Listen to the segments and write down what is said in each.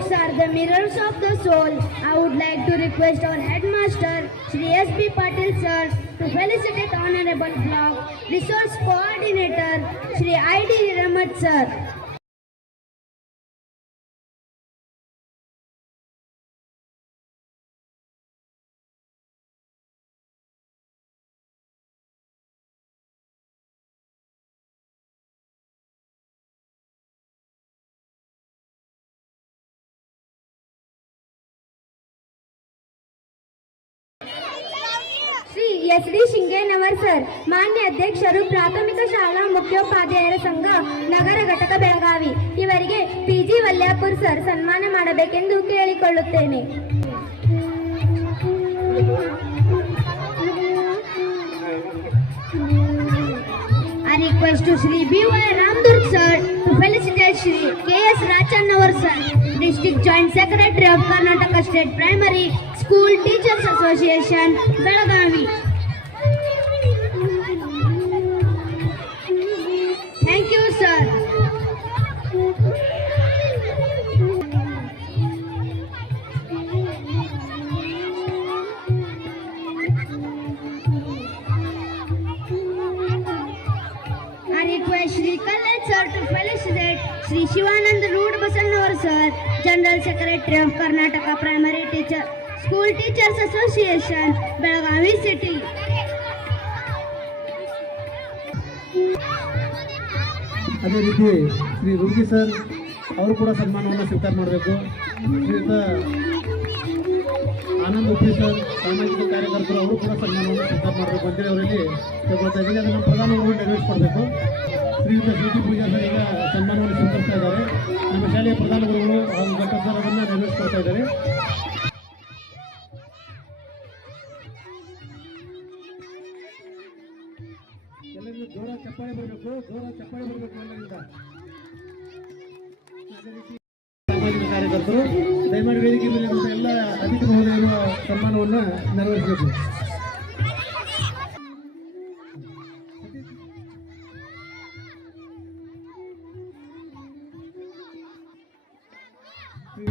Books are the mirrors of the soul. I would like to request our headmaster, Sri S.B. Patil sir, to felicitate Honorable Block Resource Coordinator, Sri I.D. Ramat sir. Sir ಮಾನ್ಯ ಅಧ್ಯಕ್ಷರು ಪ್ರಾಥಮಿಕ ಶಾಲಾ ಮುಖ್ಯೋಪಾಧ್ಯಾಯರ ಸಂಘ ನಗರ ಘಟಕ ಬೆಳಗಾವಿ ಇವರಿಗೆ P G ವಲ್ಯಾಪುರ್ sir ಸನ್ಮಾನ ಮಾಡಬೇಕೆಂದು ಕೇಳಿಕೊಳ್ಳುತ್ತೇನೆ I request to Shri B.Y. Ramdur sir to felicitate S K.S. Rachannawar sir, District Joint Secretary of Karnataka State Primary School Teachers Association, Belagavi. General Secretary of Karnataka Primary Teacher School Teachers Association, Belagavi City. ಅದೇ ರೀತಿ Shri ರುಗಿ sir ಅವರು ಕೂಡ ಸನ್ಮಾನವನ್ನು ಸ್ವೀಕಾರ ಮಾಡಬೇಕು. ಶ್ರೀಯುತ Anand Uppi sir ಸಾಮಾಜಿಕ ಕಾರ್ಯಕರ್ತರು ಅವರು ಕೂಡ ಸನ್ಮಾನವನ್ನು ಸ್ವೀಕಾರ ಮಾಡಬೇಕು ಅಂತೇಳಿ ಅವರಲ್ಲಿ ಕೇಳ್ಕೊಳ್ತಾ ಇದ್ದೀನಿ. ಅದನ್ನು ಪ್ರಧಾನಮಂತ್ರಿ ನೆರವೇರಿಸಿಕೊಡ್ಬೇಕು ಶ್ರೀಯುತ ಶ್ರೀತಿ ಪೂಜಾ ಸರ್ ಸನ್ಮಾನವನ್ನು ಸ್ವೀಕರಿಸ್ತಾ ಇದ್ದಾರೆ. ನಮ್ಮ ಶಾಲೆಯ ಪ್ರಧಾನ ಗುರುಗಳು ಹಾಗೂ ಘಟ್ಟ ನೆರವೇರಿಸ್ಕೊಳ್ತಾ ಇದ್ದಾರೆ. ಎಲ್ಲರಿಗೂ ಜೋರ ಚಪ್ಪಾಳೆ ಬರಬೇಕು ಜೋರ ಚಪ್ಪಾಳೆ ಬರಬೇಕು ಎಲ್ಲರಿಂದ. ಕಾರ್ಯಕರ್ತರು, ದಯಮಾಡಿ ವೇದಿಕೆ ಮೇಲೆ ಎಲ್ಲ ಅತಿಥಿ ಮಹೋದಯರು ಸನ್ಮಾನವನ್ನು ನೆರವೇರಿಸಬೇಕು.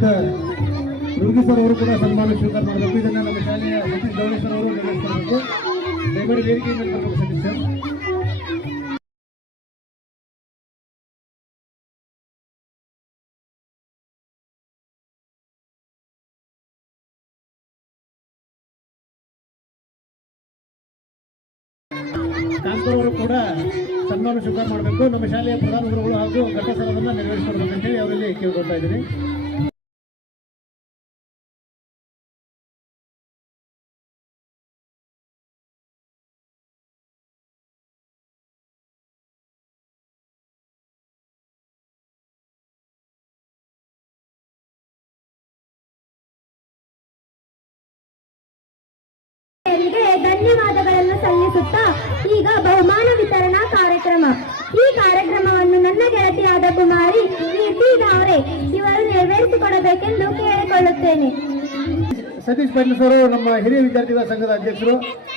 ರುಗಿ ಸರ್ ಅವರು ಕೂಡ ಸನ್ಮಾನ ಸ್ವೀಕಾರ ಮಾಡಬೇಕು. ಇದನ್ನು ನಮ್ಮ ಶಾಲೆಯ ಸತೀಶ್ ಗೌಡೇಶ್ವರ್ ಅವರು ನೆರವೇರಿಸಬೇಕು. ದಯಮಾಡಿ ವೇದಿಕೆಯಿಂದ ಬರಬೇಕು ಸತೀಶ್ ಕೂಡ ಸನ್ಮಾನ ಸ್ವೀಕಾರ ಮಾಡಬೇಕು. ನಮ್ಮ ಶಾಲೆಯ ಪ್ರಧಾನ ಗುರುಗಳು ಹಾಗೂ ಘಟಸರವನ್ನು ಹೇಳಿ ಅವರಲ್ಲಿ ಕೇಳ್ಕೊಳ್ತಾ ಇದ್ದೀನಿ. ಈಗ ಬಹುಮಾನ ವಿತರಣಾ ಕಾರ್ಯಕ್ರಮ. ಈ ಕಾರ್ಯಕ್ರಮವನ್ನು ನನ್ನ ಗೆಳತಿಯಾದ ಕುಮಾರಿ ಅವರೇ ಇವರು ನೆರವೇರಿಸಿಕೊಡಬೇಕೆಂದು ಕೇಳಿಕೊಳ್ಳುತ್ತೇನೆ. ಸತೀಶ್ ಪಾಟೀಲ್ ಸರ್, ನಮ್ಮ ಹಿರಿಯ ವಿದ್ಯಾರ್ಥಿಗಳ ಸಂಘದ ಅಧ್ಯಕ್ಷರು,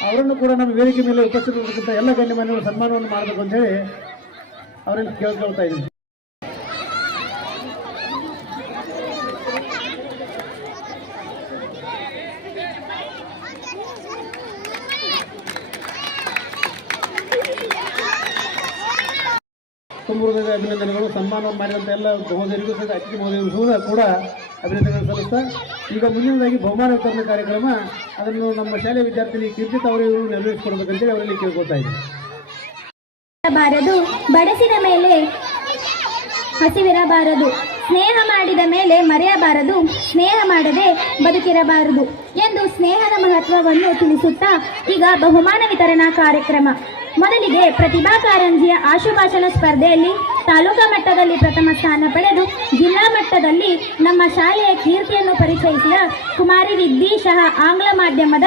ಅವರನ್ನು ಕೂಡ ನಮ್ಮ ವೇದಿಕೆ ಮೇಲೆ ಉಪಸ್ಥಿತರಿರ್ತಕ್ಕಂಥ ಎಲ್ಲ ಗಣ್ಯಮಾನ್ಯರು ಸನ್ಮಾನವನ್ನು ಮಾಡಬೇಕು ಅಂತ ಹೇಳಿ ಅವರಲ್ಲಿ ಕೇಳ್ಕೊಳ್ತಾ ಇದ್ದೀನಿ ತುಂಬ ಹೃದಯದ ಅಭಿನಂದನೆಗಳು, ಸನ್ಮಾನ ಮಾಡಿದಂಥ ಎಲ್ಲ ಮಹೋದಯರಿಗೂ ಸಹಿತ ಅತಿಥಿ ಮಹೋದಯರಿಗೂ ಸಹ ಕೂಡ ಅಭಿನಂದನೆಗಳು ಸಲ್ಲಿಸ್ತಾ, ಈಗ ಮುಂದಿನದಾಗಿ ಬಹುಮಾನ ವಿತರಣೆ ಕಾರ್ಯಕ್ರಮ, ಅದನ್ನು ನಮ್ಮ ಶಾಲೆಯ ವಿದ್ಯಾರ್ಥಿನಿ ಕೀರ್ತಿತ ಅವರು ಇವರು ನೆರವೇರಿಸಿಕೊಡ್ಬೇಕಂತೇಳಿ ಅವರಲ್ಲಿ ಕೇಳ್ಕೊತಾ ಇದ್ದೀನಿ ಬಾರದು ಬಡಸಿದ ಮೇಲೆ ಹಸಿವಿರಬಾರದು, ಸ್ನೇಹ ಮಾಡಿದ ಮೇಲೆ ಮರೆಯಬಾರದು, ಸ್ನೇಹ ಮಾಡದೆ ಬದುಕಿರಬಾರದು ಎಂದು ಸ್ನೇಹದ ಮಹತ್ವವನ್ನು ತಿಳಿಸುತ್ತಾ ಈಗ ಬಹುಮಾನ ವಿತರಣಾ ಕಾರ್ಯಕ್ರಮ. ಮೊದಲಿಗೆ ಪ್ರತಿಭಾ ಕಾರಂಜಿಯ ಆಶುಭಾಷಣ ಸ್ಪರ್ಧೆಯಲ್ಲಿ ತಾಲೂಕಾ ಮಟ್ಟದಲ್ಲಿ ಪ್ರಥಮ ಸ್ಥಾನ ಪಡೆದು ಜಿಲ್ಲಾ ಮಟ್ಟದಲ್ಲಿ ನಮ್ಮ ಶಾಲೆಯ ಕೀರ್ತಿಯನ್ನು ಪರಿಚಯಿಸಿದ ಕುಮಾರಿ ಶಹ ಆಂಗ್ಲ ಮಾಧ್ಯಮದ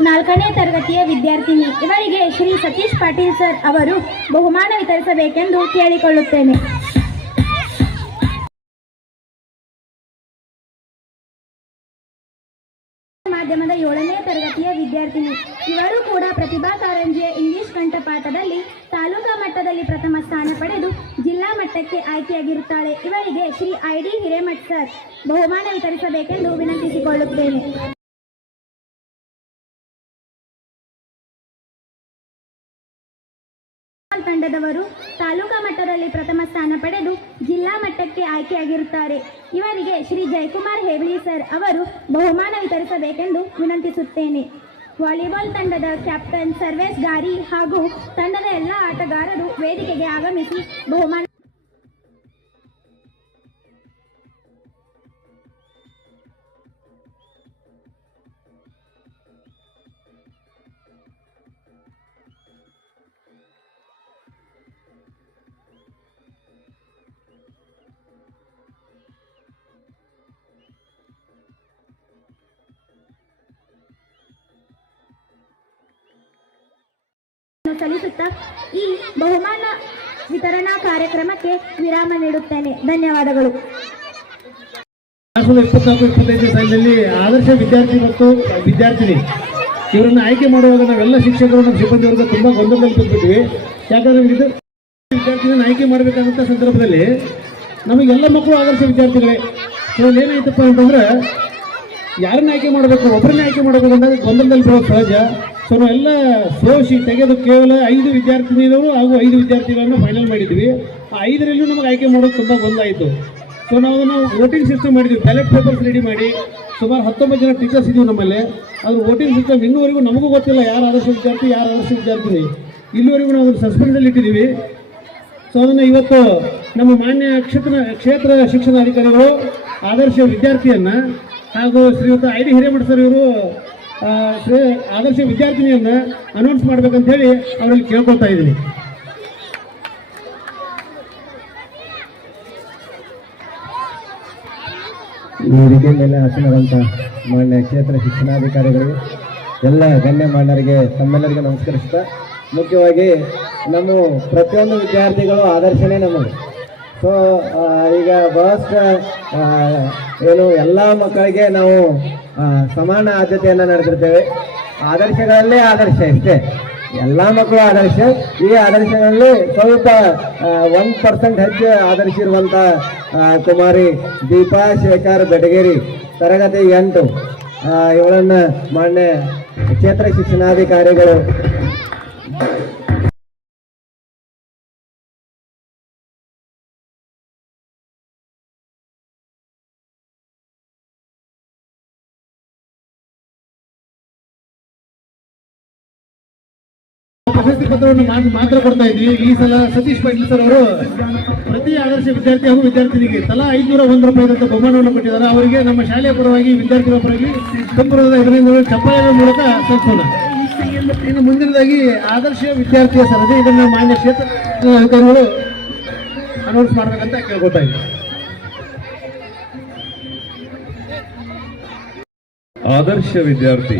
ನಾಲ್ಕನೇ ತರಗತಿಯ ವಿದ್ಯಾರ್ಥಿನಿ. ಇವರಿಗೆ ಶ್ರೀ ಸತೀಶ್ ಪಾಟೀಲ್ ಸರ್ ಅವರು ಬಹುಮಾನ ವಿತರಿಸಬೇಕೆಂದು ಕೇಳಿಕೊಳ್ಳುತ್ತೇನೆ. ಮಾಧ್ಯಮದ ಏಳನೇ ತರಗತಿಯ ವಿದ್ಯಾರ್ಥಿನಿ. ಇವರು ಕೂಡ ಪ್ರತಿಭಾ ಕಾರಂಜಿಯ ಇಂಗ್ಲಿಷ್ ಕಂಠಪಾಠದಲ್ಲಿ ತಾಲೂಕಾ ಮಟ್ಟದಲ್ಲಿ ಪ್ರಥಮ ಸ್ಥಾನ ಪಡೆದು ಜಿಲ್ಲಾ ಮಟ್ಟಕ್ಕೆ ಆಯ್ಕೆಯಾಗಿರುತ್ತಾಳೆ. ಇವರಿಗೆ Shri I D Hiremath sir ಬಹುಮಾನ ವಿತರಿಸಬೇಕೆಂದು ವಿನಂತಿಸಿಕೊಳ್ಳುತ್ತೇನೆ. ತಂಡದವರು ತಾಲೂಕಾ ಮಟ್ಟದಲ್ಲಿ ಪ್ರಥಮ ಸ್ಥಾನ ಪಡೆದು ಜಿಲ್ಲಾ ಮಟ್ಟಕ್ಕೆ ಆಯ್ಕೆಯಾಗಿರುತ್ತಾರೆ. ಇವರಿಗೆ ಶ್ರೀ ಜಯಕುಮಾರ್ ಹೆಬಳಿ ಸರ್ ಅವರು ಬಹುಮಾನ ವಿತರಿಸಬೇಕೆಂದು ವಿನಂತಿಸುತ್ತೇನೆ. ವಾಲಿಬಾಲ್ ತಂಡದ ಕ್ಯಾಪ್ಟನ್ ಸರ್ವೇಶ್ ಗಾರಿ ಹಾಗೂ ತಂಡದ ಎಲ್ಲ ಆಟಗಾರರು ವೇದಿಕೆಗೆ ಆಗಮಿಸಿ ಬಹುಮಾನ ಸಲ್ಲಿಸುತ್ತಾ ಈ ಬಹುಮಾನ ವಿತರಣಾ ಕಾರ್ಯಕ್ರಮಕ್ಕೆ ವಿರಾಮ ನೀಡುತ್ತೇನೆ. ಧನ್ಯವಾದಗಳು. ಇಪ್ಪತ್ನಾಲ್ಕು ಇಪ್ಪತ್ತೈದನೇ ಸಾಲಿನಲ್ಲಿ ಆದರ್ಶ ವಿದ್ಯಾರ್ಥಿ ಮತ್ತು ವಿದ್ಯಾರ್ಥಿನಿ ಇವರನ್ನು ಆಯ್ಕೆ ಮಾಡುವಾಗ ನಾವೆಲ್ಲ ಶಿಕ್ಷಕರು, ನಮ್ಮ ಸಿಬ್ಬಂದಿವರ್ಗ ತುಂಬಾ ಗೊಂದಲದಲ್ಲಿ ಬಿದ್ಬಿಟ್ವಿ ಯಾಕಂದ್ರೆ ಇದು ವಿದ್ಯಾರ್ಥಿಗಳನ್ನ ಆಯ್ಕೆ ಮಾಡಬೇಕಂತ ಸಂದರ್ಭದಲ್ಲಿ ನಮಗೆಲ್ಲ ಮಕ್ಕಳು ಆದರ್ಶ ವಿದ್ಯಾರ್ಥಿಗಳೇ. ಏನಾಯ್ತಪ್ಪ ಅಂತಂದ್ರೆ ಯಾರನ್ನ ಆಯ್ಕೆ ಮಾಡಬೇಕು ಒಬ್ಬರನ್ನ ಆಯ್ಕೆ ಮಾಡಬೇಕು ಅಂದಾಗ ಗೊಂದಲದಲ್ಲಿ ಬರೋದು ಸಹಜ. ಸೊ ನಾವೆಲ್ಲ ಸೋಸಿ ತೆಗೆದು ಕೇವಲ ಐದು ವಿದ್ಯಾರ್ಥಿನಿಯರು ಹಾಗೂ ಐದು ವಿದ್ಯಾರ್ಥಿಗಳನ್ನು ಫೈನಲ್ ಮಾಡಿದ್ವಿ. ಆ ಐದರಲ್ಲೂ ನಮಗೆ ಆಯ್ಕೆ ಮಾಡೋದು ತುಂಬ ಗೊಂದಲ ಆಯಿತು ಸೊ ನಾವು ಅದನ್ನು ವೋಟಿಂಗ್ ಸಿಸ್ಟಮ್ ಮಾಡಿದ್ವಿ. ಬ್ಯಾಲೆಟ್ ಪೇಪರ್ಸ್ ರೆಡಿ ಮಾಡಿ. ಸುಮಾರು ಹತ್ತೊಂಬತ್ತು ಜನ ಟೀಚರ್ಸ್ ಇದ್ದೀವಿ ನಮ್ಮಲ್ಲಿ. ಅದು ವೋಟಿಂಗ್ ಸಿಸ್ಟಮ್ ಇನ್ನೂವರೆಗೂ ನಮಗೂ ಗೊತ್ತಿಲ್ಲ ಯಾರು ಆದರ್ಶ ವಿದ್ಯಾರ್ಥಿ, ಯಾರು ಆದರ್ಶ ವಿದ್ಯಾರ್ಥಿನಿ. ಇಲ್ಲಿವರೆಗೂ ನಾವು ಅದನ್ನು ಸಸ್ಪೆಂಡಲ್ಲಿ ಇಟ್ಟಿದ್ದೀವಿ. ಸೊ ಅದನ್ನು ಇವತ್ತು ನಮ್ಮ ಮಾನ್ಯ ಕ್ಷೇತ್ರ ಕ್ಷೇತ್ರ ಶಿಕ್ಷಣಾಧಿಕಾರಿಗಳು, ಆದರ್ಶ ವಿದ್ಯಾರ್ಥಿಯನ್ನ ಹಾಗೂ ಶ್ರೀಯುತ ಐ ಡಿ ಹಿರೇಮಠ ಸರ್ ಇವರು ಶ್ರೀ ಆದರ್ಶ ವಿದ್ಯಾರ್ಥಿನಿಯನ್ನು ಅನೌನ್ಸ್ ಮಾಡ್ಬೇಕಂತ ಹೇಳಿ ಅವರಲ್ಲಿ ಕೇಳ್ಕೊಳ್ತಾ ಇದ್ದೀನಿ. ವೇದಿಕೆ ಮೇಲೆ ಹಾಸನದಂತ ಮಾನ್ಯ ಕ್ಷೇತ್ರ ಶಿಕ್ಷಣಾಧಿಕಾರಿಗಳು, ಎಲ್ಲ ಗಣ್ಯ ಮಾನ್ಯರಿಗೆ ತಮ್ಮೆಲ್ಲರಿಗೆ ನಮಸ್ಕರಿಸ್ತಾ, ಮುಖ್ಯವಾಗಿ ನಮ್ಮ ಪ್ರತಿಯೊಂದು ವಿದ್ಯಾರ್ಥಿಗಳು ಆದರ್ಶನೇ ನಮಗೆ. ಸೊ ಈಗ ಬಹಳಷ್ಟು ಏನು ಎಲ್ಲ ಮಕ್ಕಳಿಗೆ ನಾವು ಸಮಾನ ಆದ್ಯತೆಯನ್ನು ನಡೆದಿರ್ತೇವೆ ಆದರ್ಶಗಳಲ್ಲೇ ಆದರ್ಶ ಇಷ್ಟೇ. ಎಲ್ಲ ಮಕ್ಕಳು ಆದರ್ಶ. ಈ ಆದರ್ಶಗಳಲ್ಲಿ ಸ್ವಲ್ಪ ಒನ್ ಪರ್ಸೆಂಟ್ ಹೆಚ್ಚು ಆದರ್ಶಿರುವಂತ ಆ, ಕುಮಾರಿ ದೀಪಾ ಶೇಖರ್ ಬೆಡಗೇರಿ ತರಗತಿ ಎಂಟು. ಇವಳನ್ನ ಮಾನ್ಯ ಕ್ಷೇತ್ರ ಶಿಕ್ಷಣಾಧಿಕಾರಿಗಳು ಪ್ರಶಸ್ತಿ ಪತ್ರವನ್ನು ಮಾತ್ರ ಕೊಡ್ತಾ ಇದ್ವಿ ಈ ಸಲ ಸತೀಶ್ ಪಾಟೀಲ್ ಸರ್ ಅವರು ಪ್ರತಿ ಆದರ್ಶ ವಿದ್ಯಾರ್ಥಿ ಹಾಗೂ ವಿದ್ಯಾರ್ಥಿನಿಗೆ ತಲಾ ಐದುನೂರ ಒಂದು ರೂಪಾಯಿದಂತ ಬಹುಮಾನವನ್ನು ಕೊಟ್ಟಿದ್ದಾರೆ. ಅವರಿಗೆ ನಮ್ಮ ಶಾಲೆಯ ಪರವಾಗಿ ವಿದ್ಯಾರ್ಥಿಗಳ ಪರವಾಗಿ ಸಂಪೂರ್ಣದ ಇದರಿಂದ ಚಪ್ಪಾಳೆಯ ಮೂಲಕ ಸಲ್ಲಿಸೋಣ ಇನ್ನು ಮುಂದಿನದಾಗಿ ಆದರ್ಶ ವಿದ್ಯಾರ್ಥಿಯ ಸರದಿ. ಇದನ್ನು ಮಾನ್ಯ ಕ್ಷೇತ್ರ ಅಧಿಕಾರಿಗಳು ಅನೌನ್ಸ್ ಮಾಡಬೇಕಂತ ಕೇಳ್ಕೊತಾ ಆದರ್ಶ ವಿದ್ಯಾರ್ಥಿ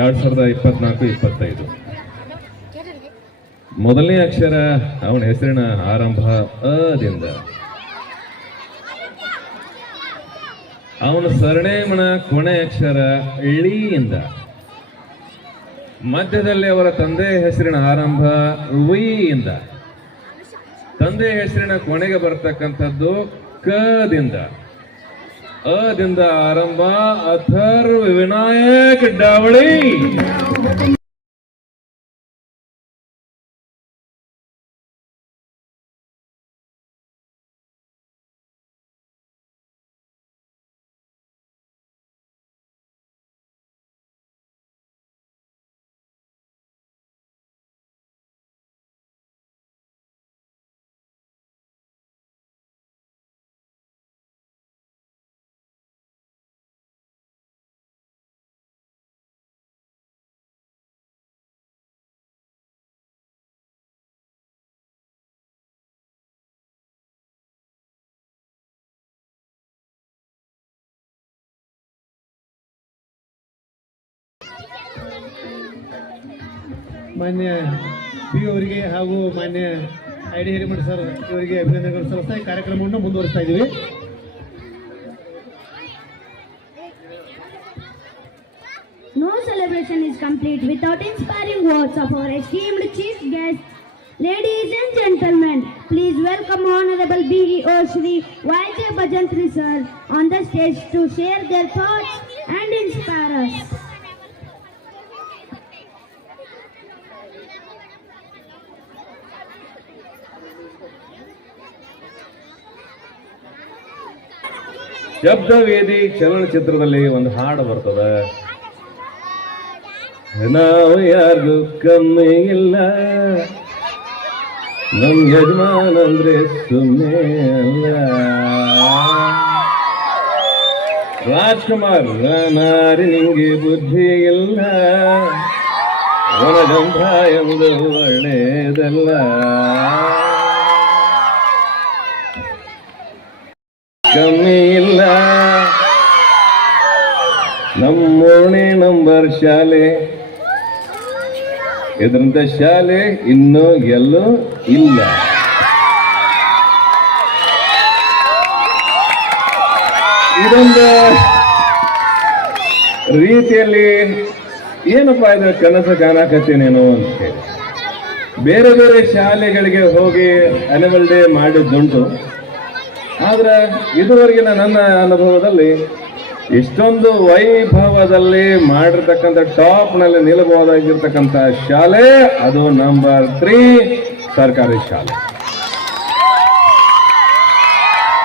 ಎರಡ್ ಸಾವಿರದ ಇಪ್ಪತ್ನಾಲ್ಕು, ಇಪ್ಪತ್ತೈದು. ಮೊದಲನೇ ಅಕ್ಷರ, ಅವನ ಹೆಸರಿನ ಆರಂಭ ಅದಿಂದ ಅವನ ಸರ್ಣೇಮನ ಕೊನೆ ಅಕ್ಷರ ಇಳಿಯಿಂದ ಮಧ್ಯದಲ್ಲಿ ಅವರ ತಂದೆ ಹೆಸರಿನ ಆರಂಭ ವಿಯಿಂದ ತಂದೆ ಹೆಸರಿನ ಕೊನೆಗೆ ಬರ್ತಕ್ಕಂಥದ್ದು ಕದಿಂದ ಅದಿಂದ ಆರಂಭ ಅಥರ್ವ ವಿನಾಯಕ್ ಡಾವಳಿ. ಮಾನ್ಯ ಬಿ ಅವರಿಗೆ ಹಾಗೂ ಮಾನ್ಯ ಐ ಡಿ ಹಿರೇಮಠ ಸರ್ ಇವರಿಗೆ ಅಭಿನಂದನೆಗಳು ಸಲ್ಲಿಸ್ತಾ ಈ ಕಾರ್ಯಕ್ರಮವನ್ನು ಮುಂದುವರಿಸ್ತಾ ಇದ್ದೀವಿ celebration is complete without inspiring words of our esteemed chief guest. Ladies and gentlemen, please welcome Honorable BEO Shri YJ Bajantri sir on the stage to share their thoughts and inspire us. ಶಬ್ದವೇದಿ ಚಲನಚಿತ್ರದಲ್ಲಿ ಒಂದು ಹಾಡು ಬರ್ತದೆ ನಾವು ಯಾರಿಗೂ ಕಮ್ಮಿ ಇಲ್ಲ ನಮ್ ಯಜಮಾನ್ ಅಂದ್ರೆ ಸುಮ್ಮನೆ ಅಲ್ಲ ರಾಜ್ಕುಮಾರ್ ನಾರಿ ನಿಂಗೆ ಬುದ್ಧಿ ಇಲ್ಲ ಒಳಗಂಧ ಎಂದು ಒಳ್ಳೆಯದಲ್ಲ ಕಮ್ಮಿ ನಮ್ಮೋಣೆ ನಂಬರ್ ಶಾಲೆ. ಇದರಿಂದ ಶಾಲೆ ಇನ್ನೂ ಎಲ್ಲೂ ಇಲ್ಲ. ಇದೊಂದು ರೀತಿಯಲ್ಲಿ ಏನಪ್ಪ ಇದು ಕನಸು ಕಾಣಕತ್ತೀನೇನು ಅಂತ ಬೇರೆ ಬೇರೆ ಶಾಲೆಗಳಿಗೆ ಹೋಗಿ ಅನಿವಲ್ ಡೇ ಮಾಡಿದ್ದುಂಟು. ಆದ್ರೆ ಇದುವರೆಗಿನ ನನ್ನ ಅನುಭವದಲ್ಲಿ ಇಷ್ಟೊಂದು ವೈಭವದಲ್ಲಿ ಮಾಡಿರ್ತಕ್ಕಂಥ ಟಾಪ್ನಲ್ಲಿ ನಿಲ್ಲಬಹುದಾಗಿರ್ತಕ್ಕಂಥ ಶಾಲೆ, ಅದು ನಂಬರ್ ತ್ರೀ ಸರ್ಕಾರಿ ಶಾಲೆ.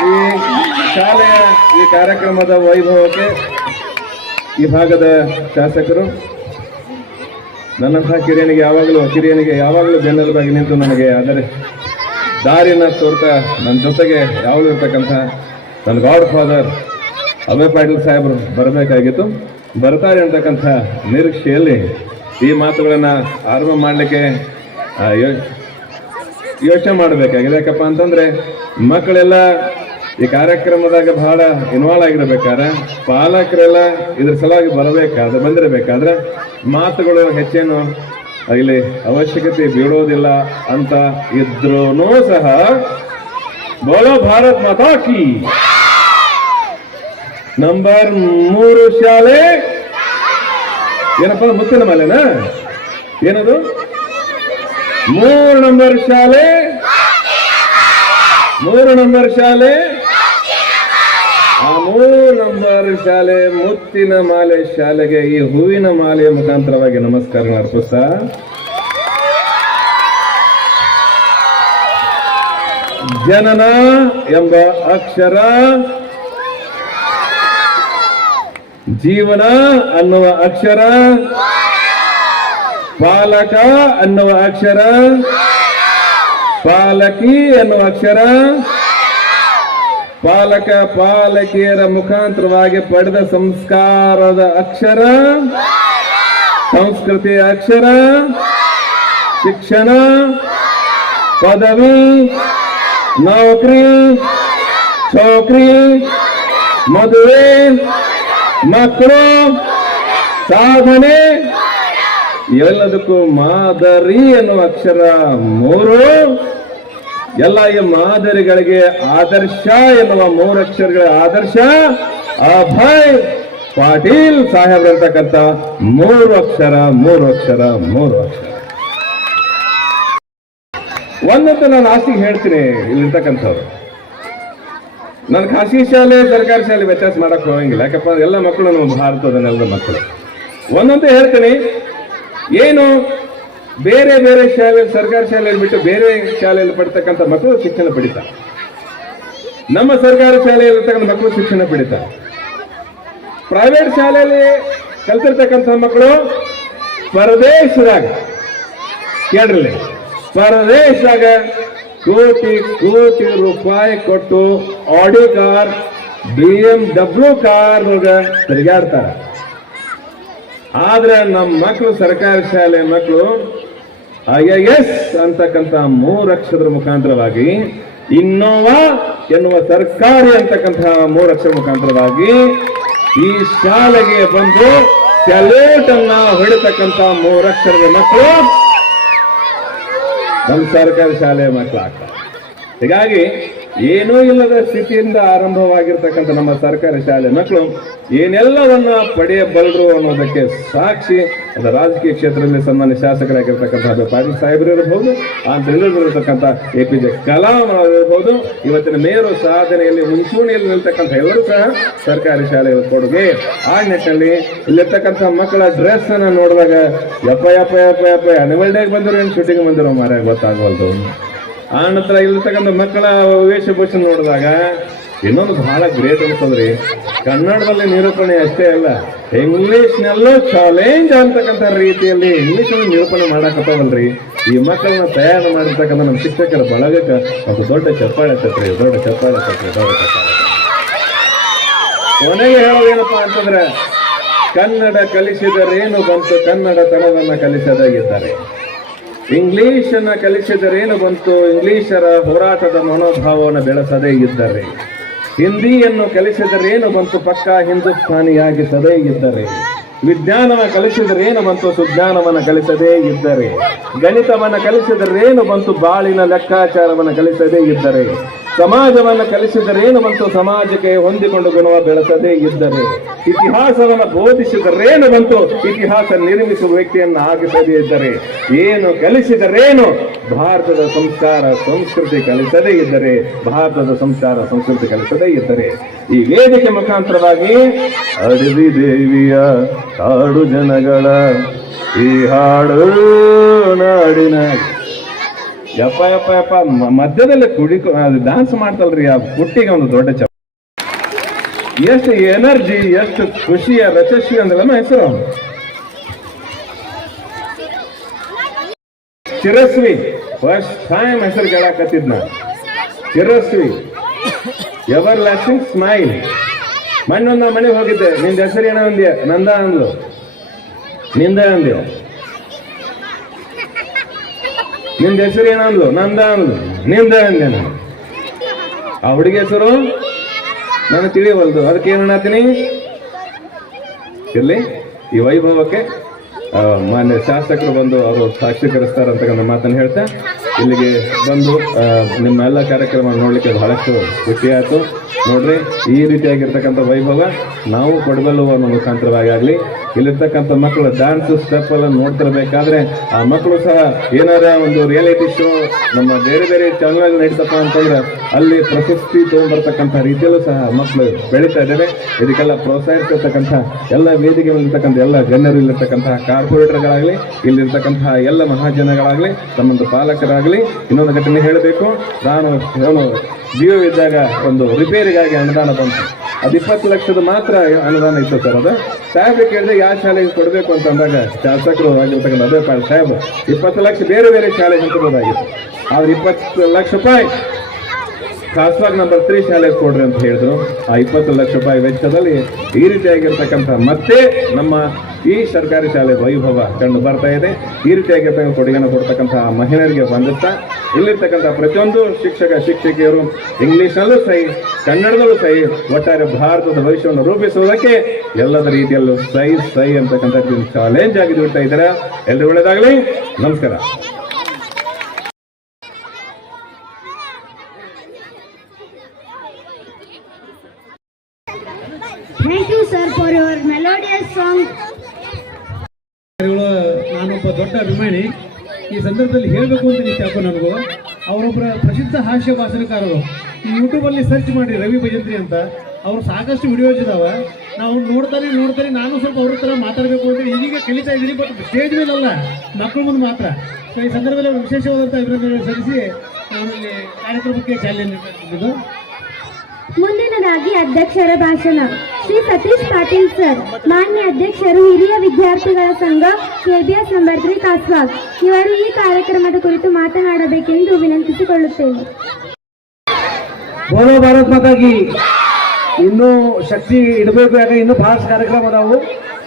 ಈ ಶಾಲೆಯ ಈ ಕಾರ್ಯಕ್ರಮದ ವೈಭವಕ್ಕೆ ಈ ಭಾಗದ ಶಾಸಕರು, ನನ್ನಂತಹ ಕಿರಿಯನಿಗೆ ಯಾವಾಗಲೂ ಕಿರಿಯನಿಗೆ ಯಾವಾಗಲೂ ಬೆನ್ನೆಲುಬಾಗಿ ನಿಂತು ನನಗೆ ಆದರೆ ದಾರಿನ ತೋರ್ತಾ ನನ್ನ ಜೊತೆಗೆ ಯಾವಾಗಲೂ ಇರ್ತಕ್ಕಂಥ ನನ್ನ ಗಾಡ್ ಫಾದರ್ ಅಭಯ ಪಾಟೀಲ್ ಸಾಹೇಬರು, ಬರಬೇಕಾಗಿತ್ತು. ಬರ್ತಾರೆ ಅಂತಕ್ಕಂಥ ನಿರೀಕ್ಷೆಯಲ್ಲಿ ಈ ಮಾತುಗಳನ್ನು ಆರಂಭ ಮಾಡಲಿಕ್ಕೆ ಯೋಚನೆ ಮಾಡಬೇಕಾಗಿದೆ. ಯಾಕಪ್ಪ ಅಂತಂದರೆ, ಮಕ್ಕಳೆಲ್ಲ ಈ ಕಾರ್ಯಕ್ರಮದಾಗ ಬಹಳ ಇನ್ವಾಲ್ವ್ ಆಗಿರಬೇಕಾದ್ರೆ, ಪಾಲಕರೆಲ್ಲ ಇದ್ರ ಸಲುವಾಗಿ ಬರಬೇಕಾದ್ರೆ, ಬಂದಿರಬೇಕಾದ್ರೆ ಮಾತುಗಳು ಹೆಚ್ಚೇನು ಇಲ್ಲಿ ಅವಶ್ಯಕತೆ ಬೀಳೋದಿಲ್ಲ ಅಂತ ಇದ್ರೂ ಸಹ ಬೋಲೋ ಭಾರತ್ ಮಾತಾ ಕಿ. ನಂಬರ್ ಮೂರು ಶಾಲೆ. ಏನಪ್ಪ ಮುತ್ತಿನ ಮಾಲೆನಾ ಏನದು? ಮೂರು ನಂಬರ್ ಶಾಲೆ. ಮೂರು ನಂಬರ್ ಶಾಲೆ. ಆ ಮೂರು ನಂಬರ್ ಶಾಲೆ ಮುತ್ತಿನ ಮಾಲೆ ಶಾಲೆಗೆ ಈ ಹೂವಿನ ಮಾಲೆಯ ಮುಖಾಂತರವಾಗಿ ನಮಸ್ಕಾರ ಅರ್ಪಿಸ್ತಾ. ಜನನ ಎಂಬ ಅಕ್ಷರ ಜೀವನ ಅನ್ನುವ ಅಕ್ಷರ. ಪಾಲಕ ಅನ್ನುವ ಅಕ್ಷರ. ಪಾಲಕಿ ಅನ್ನುವ ಅಕ್ಷರ. ಪಾಲಕ ಪಾಲಕಿಯರ ಮುಖಾಂತರವಾಗಿ ಪಡೆದ ಸಂಸ್ಕಾರದ ಅಕ್ಷರ. ಸಂಸ್ಕೃತಿಯ ಅಕ್ಷರ. ಶಿಕ್ಷಣ. ಪದವಿ. ನೌಕರಿ. ಚೌಕ್ರಿ. ಮದುವೆ. ಮಕ್ಕಳು, ಸಾಧನೆ, ಎಲ್ಲದಕ್ಕೂ ಮಾದರಿ ಎನ್ನುವ ಅಕ್ಷರ ಮೂರು. ಎಲ್ಲ ಈ ಮಾದರಿಗಳಿಗೆ ಆದರ್ಶ ಎನ್ನುವ ಮೂರು ಅಕ್ಷರಗಳ ಆದರ್ಶ. ಅಭಯ್ ಪಾಟೀಲ್ ಸಾಹೇಬ್ ಅಂತಕ್ಕಂಥ ಮೂರು ಅಕ್ಷರ ಮೂರು ಅಕ್ಷರ ಮೂರು ಅಕ್ಷರ. ಒಂದಂತ ನಾನು ಆಸ್ತಿಗೆ ಹೇಳ್ತೀನಿ, ಇಲ್ಲಿರ್ತಕ್ಕಂಥವ್ರು. ನಾನು ಖಾಸಗಿ ಶಾಲೆ, ಸರ್ಕಾರಿ ಶಾಲೆ ವ್ಯತ್ಯಾಸ ಮಾಡಕ್ಕೆ ಹೋಗಂಗಿಲ್ಲ. ಯಾಕಪ್ಪ ಎಲ್ಲ ಮಕ್ಕಳು ನಮ್ಮ ಭಾರತದ ನೆಲದ ಮಕ್ಕಳು. ಒಂದಂತ ಹೇಳ್ತೀನಿ. ಏನು? ಬೇರೆ ಬೇರೆ ಶಾಲೆ, ಸರ್ಕಾರಿ ಶಾಲೆಯಲ್ಲಿ ಬಿಟ್ಟು ಬೇರೆ ಶಾಲೆಯಲ್ಲಿ ಪಡ್ತಕ್ಕಂಥ ಮಕ್ಕಳು ಶಿಕ್ಷಣ ಪಡಿತಾರೆ ನಮ್ಮ ಸರ್ಕಾರಿ ಶಾಲೆಯಲ್ಲಿರ್ತಕ್ಕಂಥ ಮಕ್ಕಳು ಶಿಕ್ಷಣ ಪಡಿತಾರೆ ಪ್ರೈವೇಟ್ ಶಾಲೆಯಲ್ಲಿ ಕಲ್ತಿರ್ತಕ್ಕಂಥ ಮಕ್ಕಳು ಪರದೇಶದಾಗ ಕೇಳ್ರಿ ಪರದೇಶದಾಗ ಕೋಟಿ ಕೋಟಿ ರೂಪಾಯಿ ಕೊಟ್ಟು Audi car B M W car ತಿರುಗಾಡ್ತಾರ. ಆದ್ರೆ ನಮ್ಮ ಮಕ್ಕಳು ಸರ್ಕಾರಿ ಶಾಲೆ ಮಕ್ಕಳು ಐ ಎಸ್ ಅಂತಕ್ಕಂಥ ಮೂರಕ್ಷರದ ಮುಖಾಂತರವಾಗಿ, ಇನ್ನೋವಾ ಎನ್ನುವ ಸರ್ಕಾರಿ ಅಂತಕ್ಕಂಥ ಮೂರಕ್ಷರ ಮುಖಾಂತರವಾಗಿ ಈ ಶಾಲೆಗೆ ಬಂದು ಸ್ಯಾಲ್ಯೂಟ್ ಅನ್ನ ಹೊಡಿತಕ್ಕಂಥ ಮೂರಕ್ಷರದ ಮಕ್ಕಳು ನಮ್ಮ ಸರ್ಕಾರಿ ಶಾಲೆಯ ಮಕ್ಕಳು ಆಗ್ತಾರೆ ಹೀಗಾಗಿ ಏನೂ ಇಲ್ಲದ ಸ್ಥಿತಿಯಿಂದ ಆರಂಭವಾಗಿರ್ತಕ್ಕಂಥ ನಮ್ಮ ಸರ್ಕಾರಿ ಶಾಲೆ ಮಕ್ಕಳು ಏನೆಲ್ಲವನ್ನ ಪಡೆಯಬಲ್ಲರು ಅನ್ನೋದಕ್ಕೆ ಸಾಕ್ಷಿ ಅದು ರಾಜಕೀಯ ಕ್ಷೇತ್ರದಲ್ಲಿ ಸನ್ಮಾನ್ಯ ಶಾಸಕರಾಗಿರ್ತಕ್ಕಂಥ ಪಾಟೀಲ್ ಸಾಹೇಬರು ಇರಬಹುದು ಆ ತಿಳಿದಿರತಕ್ಕಂಥ ಎ ಪಿ ಜೆ ಕಲಾಂ ಇರಬಹುದು. ಇವತ್ತಿನ ಮೇರು ಸಾಧನೆಯಲ್ಲಿ ಮುಂಚೂಣಿಯಲ್ಲಿ ನಿಲ್ತಕ್ಕಂಥ ಎಲ್ಲರೂ ಸಹ ಸರ್ಕಾರಿ ಶಾಲೆಯ ಕೊಡುಗೆ. ಆ ನಿಟ್ಟಿನಲ್ಲಿ ಇಲ್ಲಿರ್ತಕ್ಕಂಥ ಮಕ್ಕಳ ಡ್ರೆಸ್ ಅನ್ನ ನೋಡಿದಾಗ ಯಪ್ಪ ಯಪ್ಪ ಯಪ್ಪ ಯಪ್ಪ ಅನಿವಲ್ ಡೇಗೆ ಬಂದಿರೋ ಏನು ಶೂಟಿಂಗ್ ಬಂದಿರೋ ಮಾರ್ಯಾಗ ಗೊತ್ತಾಗವಲ್ದು. ಆ ನಂತರ ಇಲ್ಲಿರ್ತಕ್ಕಂಥ ಮಕ್ಕಳ ವೇಷಭೂಷಣ ನೋಡಿದಾಗ ಇನ್ನೊಂದು ಬಹಳ ಗ್ರೇಟ್ ಅನ್ಸಂದ್ರಿ. ಕನ್ನಡದಲ್ಲಿ ನಿರೂಪಣೆ ಅಷ್ಟೇ ಅಲ್ಲ ಇಂಗ್ಲಿಷ್ನಲ್ಲೂ ಚಾಲೆಂಜ್ ಅಂತಕ್ಕಂಥ ರೀತಿಯಲ್ಲಿ ಇಂಗ್ಲಿಷ್ ನಿರೂಪಣೆ ಮಾಡಕತ್ತವಲ್ರಿ ಈ ಮಕ್ಕಳನ್ನ ತಯಾರು ಮಾಡಿರ್ತಕ್ಕಂಥ ನಮ್ಮ ಶಿಕ್ಷಕರ ಬಳಗಕ್ಕೆ ಒಂದು ದೊಡ್ಡ ಚಪ್ಪಾಳೆ ತಟ್ರಿ, ದೊಡ್ಡ ಚಪ್ಪಾಳೆ ತಟ್ರಿ, ದೊಡ್ಡ ಚಪ್ಪಾಳೆ ಕೊನೆಗೆ ಹೇಳೋದೇನಪ್ಪಾ ಅಂತಂದ್ರೆ, ಕನ್ನಡ ಕಲಿಸಿದರೇನು ಬಂತು ಕನ್ನಡ ತನವನ್ನ ಕಲಿಸದಾಗಿದ್ದಾರೆ. ಇಂಗ್ಲಿಷ್ ಅನ್ನ ಕಲಿಸಿದರೇನು ಬಂತು? ಇಂಗ್ಲಿಷರ ಹೋರಾಟದ ಮನೋಭಾವವನ್ನು ಬೆಳೆಸದೇ ಇದ್ದರೆ. ಹಿಂದಿಯನ್ನು ಕಲಿಸಿದರೇನು ಬಂತು? ಪಕ್ಕ ಹಿಂದೂಸ್ಥಾನಿಯಾಗಿಸದೇ ಇದ್ದರೆ. ವಿಜ್ಞಾನವ ಕಲಿಸಿದರೇನು ಬಂತು? ಸುಜ್ಞಾನವನ್ನ ಕಲಿಸದೇ ಇದ್ದರೆ. ಗಣಿತವನ್ನ ಕಲಿಸಿದರೇನು ಬಂತು? ಬಾಳಿನ ಲೆಕ್ಕಾಚಾರವನ್ನು ಕಲಿಸದೇ ಇದ್ದರೆ. ಸಮಾಜವನ್ನು ಕಲಿಸಿದರೇನು ಮತ್ತು ಸಮಾಜಕ್ಕೆ ಹೊಂದಿಕೊಂಡು ಗುಣವ ಬೆಳೆಸದೇ ಇದ್ದರೆ, ಇತಿಹಾಸವನ್ನು ಬೋಧಿಸಿದರೇನು ಬಂತು? ಇತಿಹಾಸ ನಿರ್ಮಿಸುವ ವ್ಯಕ್ತಿಯನ್ನು ಆಗಿಸದೇ ಇದ್ದರೆ, ಏನು ಕಲಿಸಿದರೇನು ಭಾರತದ ಸಂಸ್ಕಾರ, ಸಂಸ್ಕೃತಿ ಕಲಿಸದೇ ಇದ್ದರೆ, ಭಾರತದ ಸಂಸ್ಕಾರ, ಸಂಸ್ಕೃತಿ ಕಲಿಸದೇ ಇದ್ದರೆ, ಈ ವೇದಿಕೆ ಮುಖಾಂತರವಾಗಿ ಅಡವಿ ದೇವಿಯ ಕಾಡು ಜನಗಳ ಈ ಹಾಡು ನಾಡಿನ ಯಪ್ಪ ಯಪ್ಪ ಯಪ್ಪ. ಮಧ್ಯದಲ್ಲಿ ಕುಡಿ ಡ್ಯಾನ್ಸ್ ಮಾಡ್ತಲ್ರಿ, ಆ ಪುಟ್ಟಿಗೆ ಒಂದು ದೊಡ್ಡ ಚಪ್ಪ ಎಷ್ಟು ಎನರ್ಜಿ ಎಷ್ಟು ಖುಷಿಯ ರಚಸ್ವಿ ಅಂದ್ರಲ್ಲ ಹೆಸರು ಚಿರಸ್ವಿ. ಫಸ್ಟ್ ಟೈಮ್ ಹೆಸರು ಕೇಳಾಕತ್ತಿದ್ ನಾ ಚಿರಸ್ವಿ. ಎವರ್ ಲಾಸ್ಟಿಂಗ್ ಸ್ಮೈಲ್ ಮಣ್ಣೊಂದ ಮನೆಗೆ ಹೋಗಿದ್ದೆ. ನಿಂದ ಹೆಸರು ಏನೋ ಅಂದ್ಯ? ನಂದ ಅಂದ್ಲು. ನಿಂದ ಅಂದ್ಯ? ನಿಂದ ಹೆಸರು ಏನಂದ್ಲು? ನಂದ ಅಂದ್ಲು. ನಿಂದ ಅಂದೆ ನಾನು ಆ ಹುಡುಗಿ ಹೆಸರು? ನಾನು ತಿಳಿಯವಲ್ದು ಅದಕ್ಕೆ ಏನು ಅನ್ನತೀನಿ ಇಲ್ಲಿ ಈ ವೈಭವಕ್ಕೆ ಮಾನ್ಯ ಶಾಸಕರು ಬಂದು ಅವರು ಸಾಕ್ಷಿ ಅಂತಕ್ಕಂಥ ಮಾತನ್ನು ಹೇಳ್ತಾ, ಇಲ್ಲಿಗೆ ಬಂದು ನಿಮ್ಮೆಲ್ಲ ಕಾರ್ಯಕ್ರಮ ನೋಡಲಿಕ್ಕೆ ಬಹಳಷ್ಟು ಖುಷಿ ಆಯ್ತು. ನೋಡ್ರಿ, ಈ ರೀತಿಯಾಗಿರ್ತಕ್ಕಂಥ ವೈಭವ ನಾವು ಕೊಡಬಲ್ಲು ಅನ್ನೋ ಮುಖಾಂತರವಾಗಿ ಆಗಲಿ. ಇಲ್ಲಿರ್ತಕ್ಕಂಥ ಮಕ್ಕಳು ಡ್ಯಾನ್ಸ್ ಸ್ಟೆಪ್ ಎಲ್ಲ ನೋಡ್ತಿರ್ಬೇಕಾದ್ರೆ ಆ ಮಕ್ಕಳು ಸಹ ಏನಾರ ಒಂದು ರಿಯಾಲಿಟಿ ಶೋ ನಮ್ಮ ಬೇರೆ ಬೇರೆ ಚಾನಲ್ ನಡೀತಪ್ಪ ಅಂತಂದ್ರೆ ಅಲ್ಲಿ ಪ್ರಶಸ್ತಿ ತಗೊಂಡ್ಬರ್ತಕ್ಕಂಥ ರೀತಿಯಲ್ಲೂ ಸಹ ಮಕ್ಕಳು ಬೆಳೀತಾ ಇದ್ದಾವೆ. ಇದಕ್ಕೆಲ್ಲ ಪ್ರೋತ್ಸಾಹಿಸಿರ್ತಕ್ಕಂಥ ಎಲ್ಲ ವೇದಿಕೆ ಎಲ್ಲ ಜನರು ಇಲ್ಲಿರ್ತಕ್ಕಂತಹ ಕಾರ್ಪೊರೇಟರ್ಗಳಾಗಲಿ ಇಲ್ಲಿರ್ತಕ್ಕಂತಹ ಎಲ್ಲ ಮಹಾಜನಗಳಾಗಲಿ ತಮ್ಮೊಂದು ಪಾಲಕರಾಗಲಿ, ಇನ್ನೊಂದು ಘಟನೆ ಹೇಳಬೇಕು. ನಾನು ಏನು ಜೀವವಿದ್ದಾಗ ಒಂದು ರಿಪೇರಿಗಾಗಿ ಅನುದಾನ ಬಂತು. ಅದು ಇಪ್ಪತ್ತು ಲಕ್ಷದ ಮಾತ್ರ ಅನುದಾನ ಇತ್ತು ಸರ್ ಅದು. ಸಾಹೇಬ್ರಿಗೆ ಕೇಳಿದ್ರೆ ಯಾವ ಶಾಲೆಗೆ ಕೊಡಬೇಕು ಅಂತ ಅಂದಾಗ ಶಾಸಕರು ಆಗಿರ್ತಕ್ಕಂಥ ಅದೇ ಸಾಹೇಬ್, ಇಪ್ಪತ್ತು ಲಕ್ಷ ಬೇರೆ ಬೇರೆ ಶಾಲೆಗೆ ಹಂಚಬಹುದಾಗಿತ್ತು ಆದ್ರೆ ಇಪ್ಪತ್ತು ಲಕ್ಷ ರೂಪಾಯಿ ಖಾಸವಾಗಿ ನಂಬರ್ ತ್ರೀ ಶಾಲೆಗೆ ಕೊಡ್ರಿ ಅಂತ ಹೇಳಿದ್ರು. ಆ ಇಪ್ಪತ್ತು ಲಕ್ಷ ರೂಪಾಯಿ ವೆಚ್ಚದಲ್ಲಿ ಈ ರೀತಿಯಾಗಿರ್ತಕ್ಕಂಥ ಮತ್ತೆ ನಮ್ಮ ಈ ಸರ್ಕಾರಿ ಶಾಲೆ ವೈಭವ ಕಂಡು ಬರ್ತಾ ಇದೆ. ಈ ರೀತಿಯಾಗಿರ್ತಕ್ಕಂಥ ಕೊಡುಗೆಯನ್ನು ಕೊಡ್ತಕ್ಕಂಥ ಮಹಿಳೆಯರಿಗೆ ಬಂದಿರ್ತಾ ಇಲ್ಲಿರ್ತಕ್ಕಂಥ ಪ್ರತಿಯೊಂದು ಶಿಕ್ಷಕ, ಶಿಕ್ಷಕಿಯರು ಇಂಗ್ಲೀಷ್ನಲ್ಲೂ ಸಹಿ, ಕನ್ನಡದಲ್ಲೂ ಸಹಿ, ಒಟ್ಟಾರೆ ಭಾರತದ ಭವಿಷ್ಯವನ್ನು ರೂಪಿಸುವುದಕ್ಕೆ ಎಲ್ಲದ ರೀತಿಯಲ್ಲೂ ಸೈ ಸೈ ಅಂತಕ್ಕಂಥ ಚಾಲೆಂಜ್ ಆಗಿ ದುಡ್ತಾ ಇದ್ದಾರೆ? ಎಲ್ಲರೂ ಒಳ್ಳೇದಾಗಲಿ. ನಮಸ್ಕಾರ. ಇವ್ಳು ನಾನೊಬ್ಬ ದೊಡ್ಡ ಅಭಿಮಾನಿ. ಈ ಸಂದರ್ಭದಲ್ಲಿ ಹೇಳಬೇಕು ಅಂತ ಇಷ್ಟ ಯಾಕೋ ನನಗೂ. ಅವರೊಬ್ಬರ ಪ್ರಸಿದ್ಧ ಹಾಸ್ಯ ಭಾಷಣಕಾರರು. ಈ ಯೂಟ್ಯೂಬಲ್ಲಿ ಸರ್ಚ್ ಮಾಡಿ ರವಿ ಭಜಂತ್ರಿ ಅಂತ. ಅವ್ರು ಸಾಕಷ್ಟು ವಿಡಿಯೋಸ್ ಇದಾವೆ. ನಾವು ನೋಡ್ತಾನೆ ನೋಡ್ತಾನೆ ನಾನು ಸ್ವಲ್ಪ ಅವ್ರ ಹತ್ರ ಮಾತಾಡಬೇಕು ಅಂತ ಈಗೀಗ ಕಲಿತಾ ಇದ್ದೀನಿ ಬಟ್ ಸ್ಟೇಜ್ ಮೇಲಲ್ಲ ಮಕ್ಕಳು ಮುಂದೆ ಮಾತ್ರ. ಸೊ ಈ ಸಂದರ್ಭದಲ್ಲಿ ವಿಶೇಷವಾದಂಥ ಅಭಿನಂದನೆ ಸಲ್ಲಿಸಿ ನಾನು ಕಾರ್ಯಕ್ರಮಕ್ಕೆ ಚಾಲನೆ ನೀಡಿದ್ದು ಮುಂದಿನದಾಗಿ ಅಧ್ಯಕ್ಷರ ಭಾಷಣ. ಶ್ರೀ ಸತೀಶ್ ಪಾಟೀಲ್ ಸರ್ ಮಾನ್ಯ ಅಧ್ಯಕ್ಷರು ಹಿರಿಯ ವಿದ್ಯಾರ್ಥಿಗಳ ಸಂಘ ಕೆಬಿಎಸ್ ನಂಬರ್ ತ್ರೀ ಕಾಸ್ವಾಗ್ ಇವರು ಈ ಕಾರ್ಯಕ್ರಮದ ಕುರಿತು ಮಾತನಾಡಬೇಕೆಂದು ವಿನಂತಿಸಿಕೊಳ್ಳುತ್ತೇನೆ. ಬೋಲೋ ಭಾರತ್ ಮಾತಾಗಿ ಇನ್ನೂ ಶಕ್ತಿ ಇಡಬೇಕು ಯಾಕೆ? ಇನ್ನೂ ಬಹಳಷ್ಟು ಕಾರ್ಯಕ್ರಮ ಅದಾವು.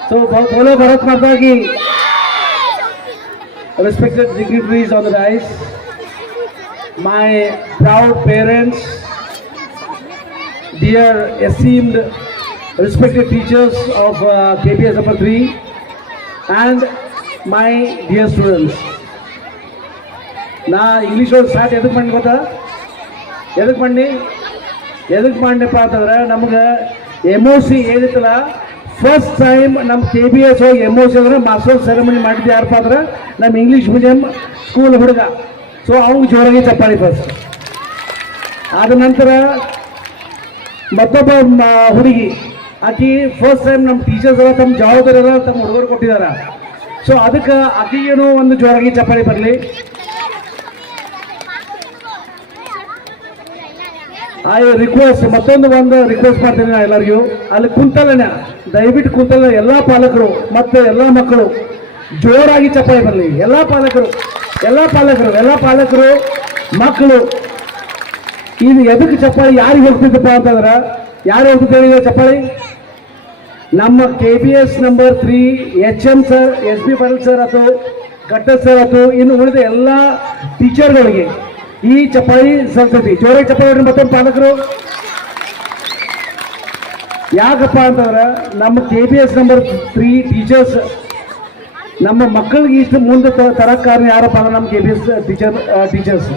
ಸೊ ಬೋಲೋ Bharat ಮಾತಾಗಿ respected dignitaries on the rise my proud parents, dear esteemed respected teachers of uh, KPS number 3 and my dear students. ನಾ ಇಂಗ್ಲೀಷ್ ಒಳಗೆ ಸ್ಟಾರ್ಟ್ ಎದಕ್ಕೆ ಮಾಡಿ ಗೊತ್ತಾ? ಎದಕ್ಕೆ ಮಾಡಿ ಎದಕ್ಕೆ ಮಾಡಿನಪ್ಪ ಅಂತಂದ್ರೆ ನಮ್ಗೆ ಎಂ ಒ ಸಿ ಏನಿತ್ತಲ್ಲ ಫಸ್ಟ್ ಟೈಮ್ ನಮ್ಮ ಕೆ ಬಿ ಎಸ್ ಹೋಗಿ ಎಂ ಒ ಸಿ ಅಂದ್ರೆ ಮಾಸ್ಟರ್ ಸೆರೆಮನಿ ಮಾಡಿದ್ದು ಯಾರಪ್ಪ ಅಂದ್ರೆ ನಮ್ಮ ಇಂಗ್ಲೀಷ್ ಮೀಡಿಯಂ ಸ್ಕೂಲ್ ಹುಡುಗ. ಸೊ ಅವ್ನಿಗೆ ಜೋರಾಗಿ ಚಪ್ಪಾಳಿ ಫಸ್ಟ್ ಆದ ನಂತರ ಮತ್ತೊಬ್ಬ ಹುಡುಗಿ. ಆಕಿ ಫಸ್ಟ್ ಟೈಮ್ ನಮ್ಮ ಟೀಚರ್ಸ್ ಎಲ್ಲ ತಮ್ಮ ಜವಾಬ್ದಾರಿ ಎಲ್ಲ ತಮ್ಮ ಹುಡುಗರು ಕೊಟ್ಟಿದ್ದಾರೆ ಸೊ ಅದಕ್ಕೆ ಆಕಿಗೇನು ಒಂದು ಜೋರಾಗಿ ಚಪ್ಪಾಳಿ ಬರಲಿ. ಐ ರಿಕ್ವೆಸ್ಟ್ ಮತ್ತೊಂದು ಒಂದು ರಿಕ್ವೆಸ್ಟ್ ಮಾಡ್ತೀನಿ ನಾ ಎಲ್ಲರಿಗೂ. ಅಲ್ಲಿ ಕುಂತಲ್ಲಣ್ಣ. ದಯವಿಟ್ಟು ಕುಂತಲ್ಲ ಎಲ್ಲ ಪಾಲಕರು, ಮತ್ತು ಎಲ್ಲ ಮಕ್ಕಳು. ಜೋರಾಗಿ ಚಪ್ಪಾಳಿ ಬರಲಿ. ಎಲ್ಲ ಪಾಲಕರು ಎಲ್ಲ ಪಾಲಕರು ಎಲ್ಲ ಪಾಲಕರು, ಮಕ್ಕಳು. ಇದು ಎದಕ್ಕೆ ಚಪ್ಪಾಳಿ? ಯಾರಿಗೆ ಹೋಗ್ತಿದ್ದಪ್ಪ ಅಂತಂದ್ರೆ, ಯಾರು ಹೋಗ್ತಿದ್ದೇವೆ ಚಪ್ಪಾಳಿ? ನಮ್ಮ K B S number three H M sir S B Patel sir ಅಥವಾ ಕಟ್ಟ ಸರ್ ಅಥವಾ ಇನ್ನು ಉಳಿದ ಎಲ್ಲ ಟೀಚರ್ಗಳಿಗೆ ಈ ಚಪ್ಪಾಳಿ ಸಂಸ್ಕೃತಿ ಜೋರ ಚಪ್ಪಾಳಿ ಮತ್ತೊಂದು ಪಾಲಕರು. ಯಾಕಪ್ಪ ಅಂತಂದ್ರೆ, ನಮ್ಮ K B S number three teachers ನಮ್ಮ ಮಕ್ಕಳಿಗೆ ಇಷ್ಟು ಮುಂದೆ ತ- ತರಕ್ ಕಾರಣ ಯಾರಪ್ಪ ಅಂದ್ರೆ ನಮ್ಮ K B S teacher teachers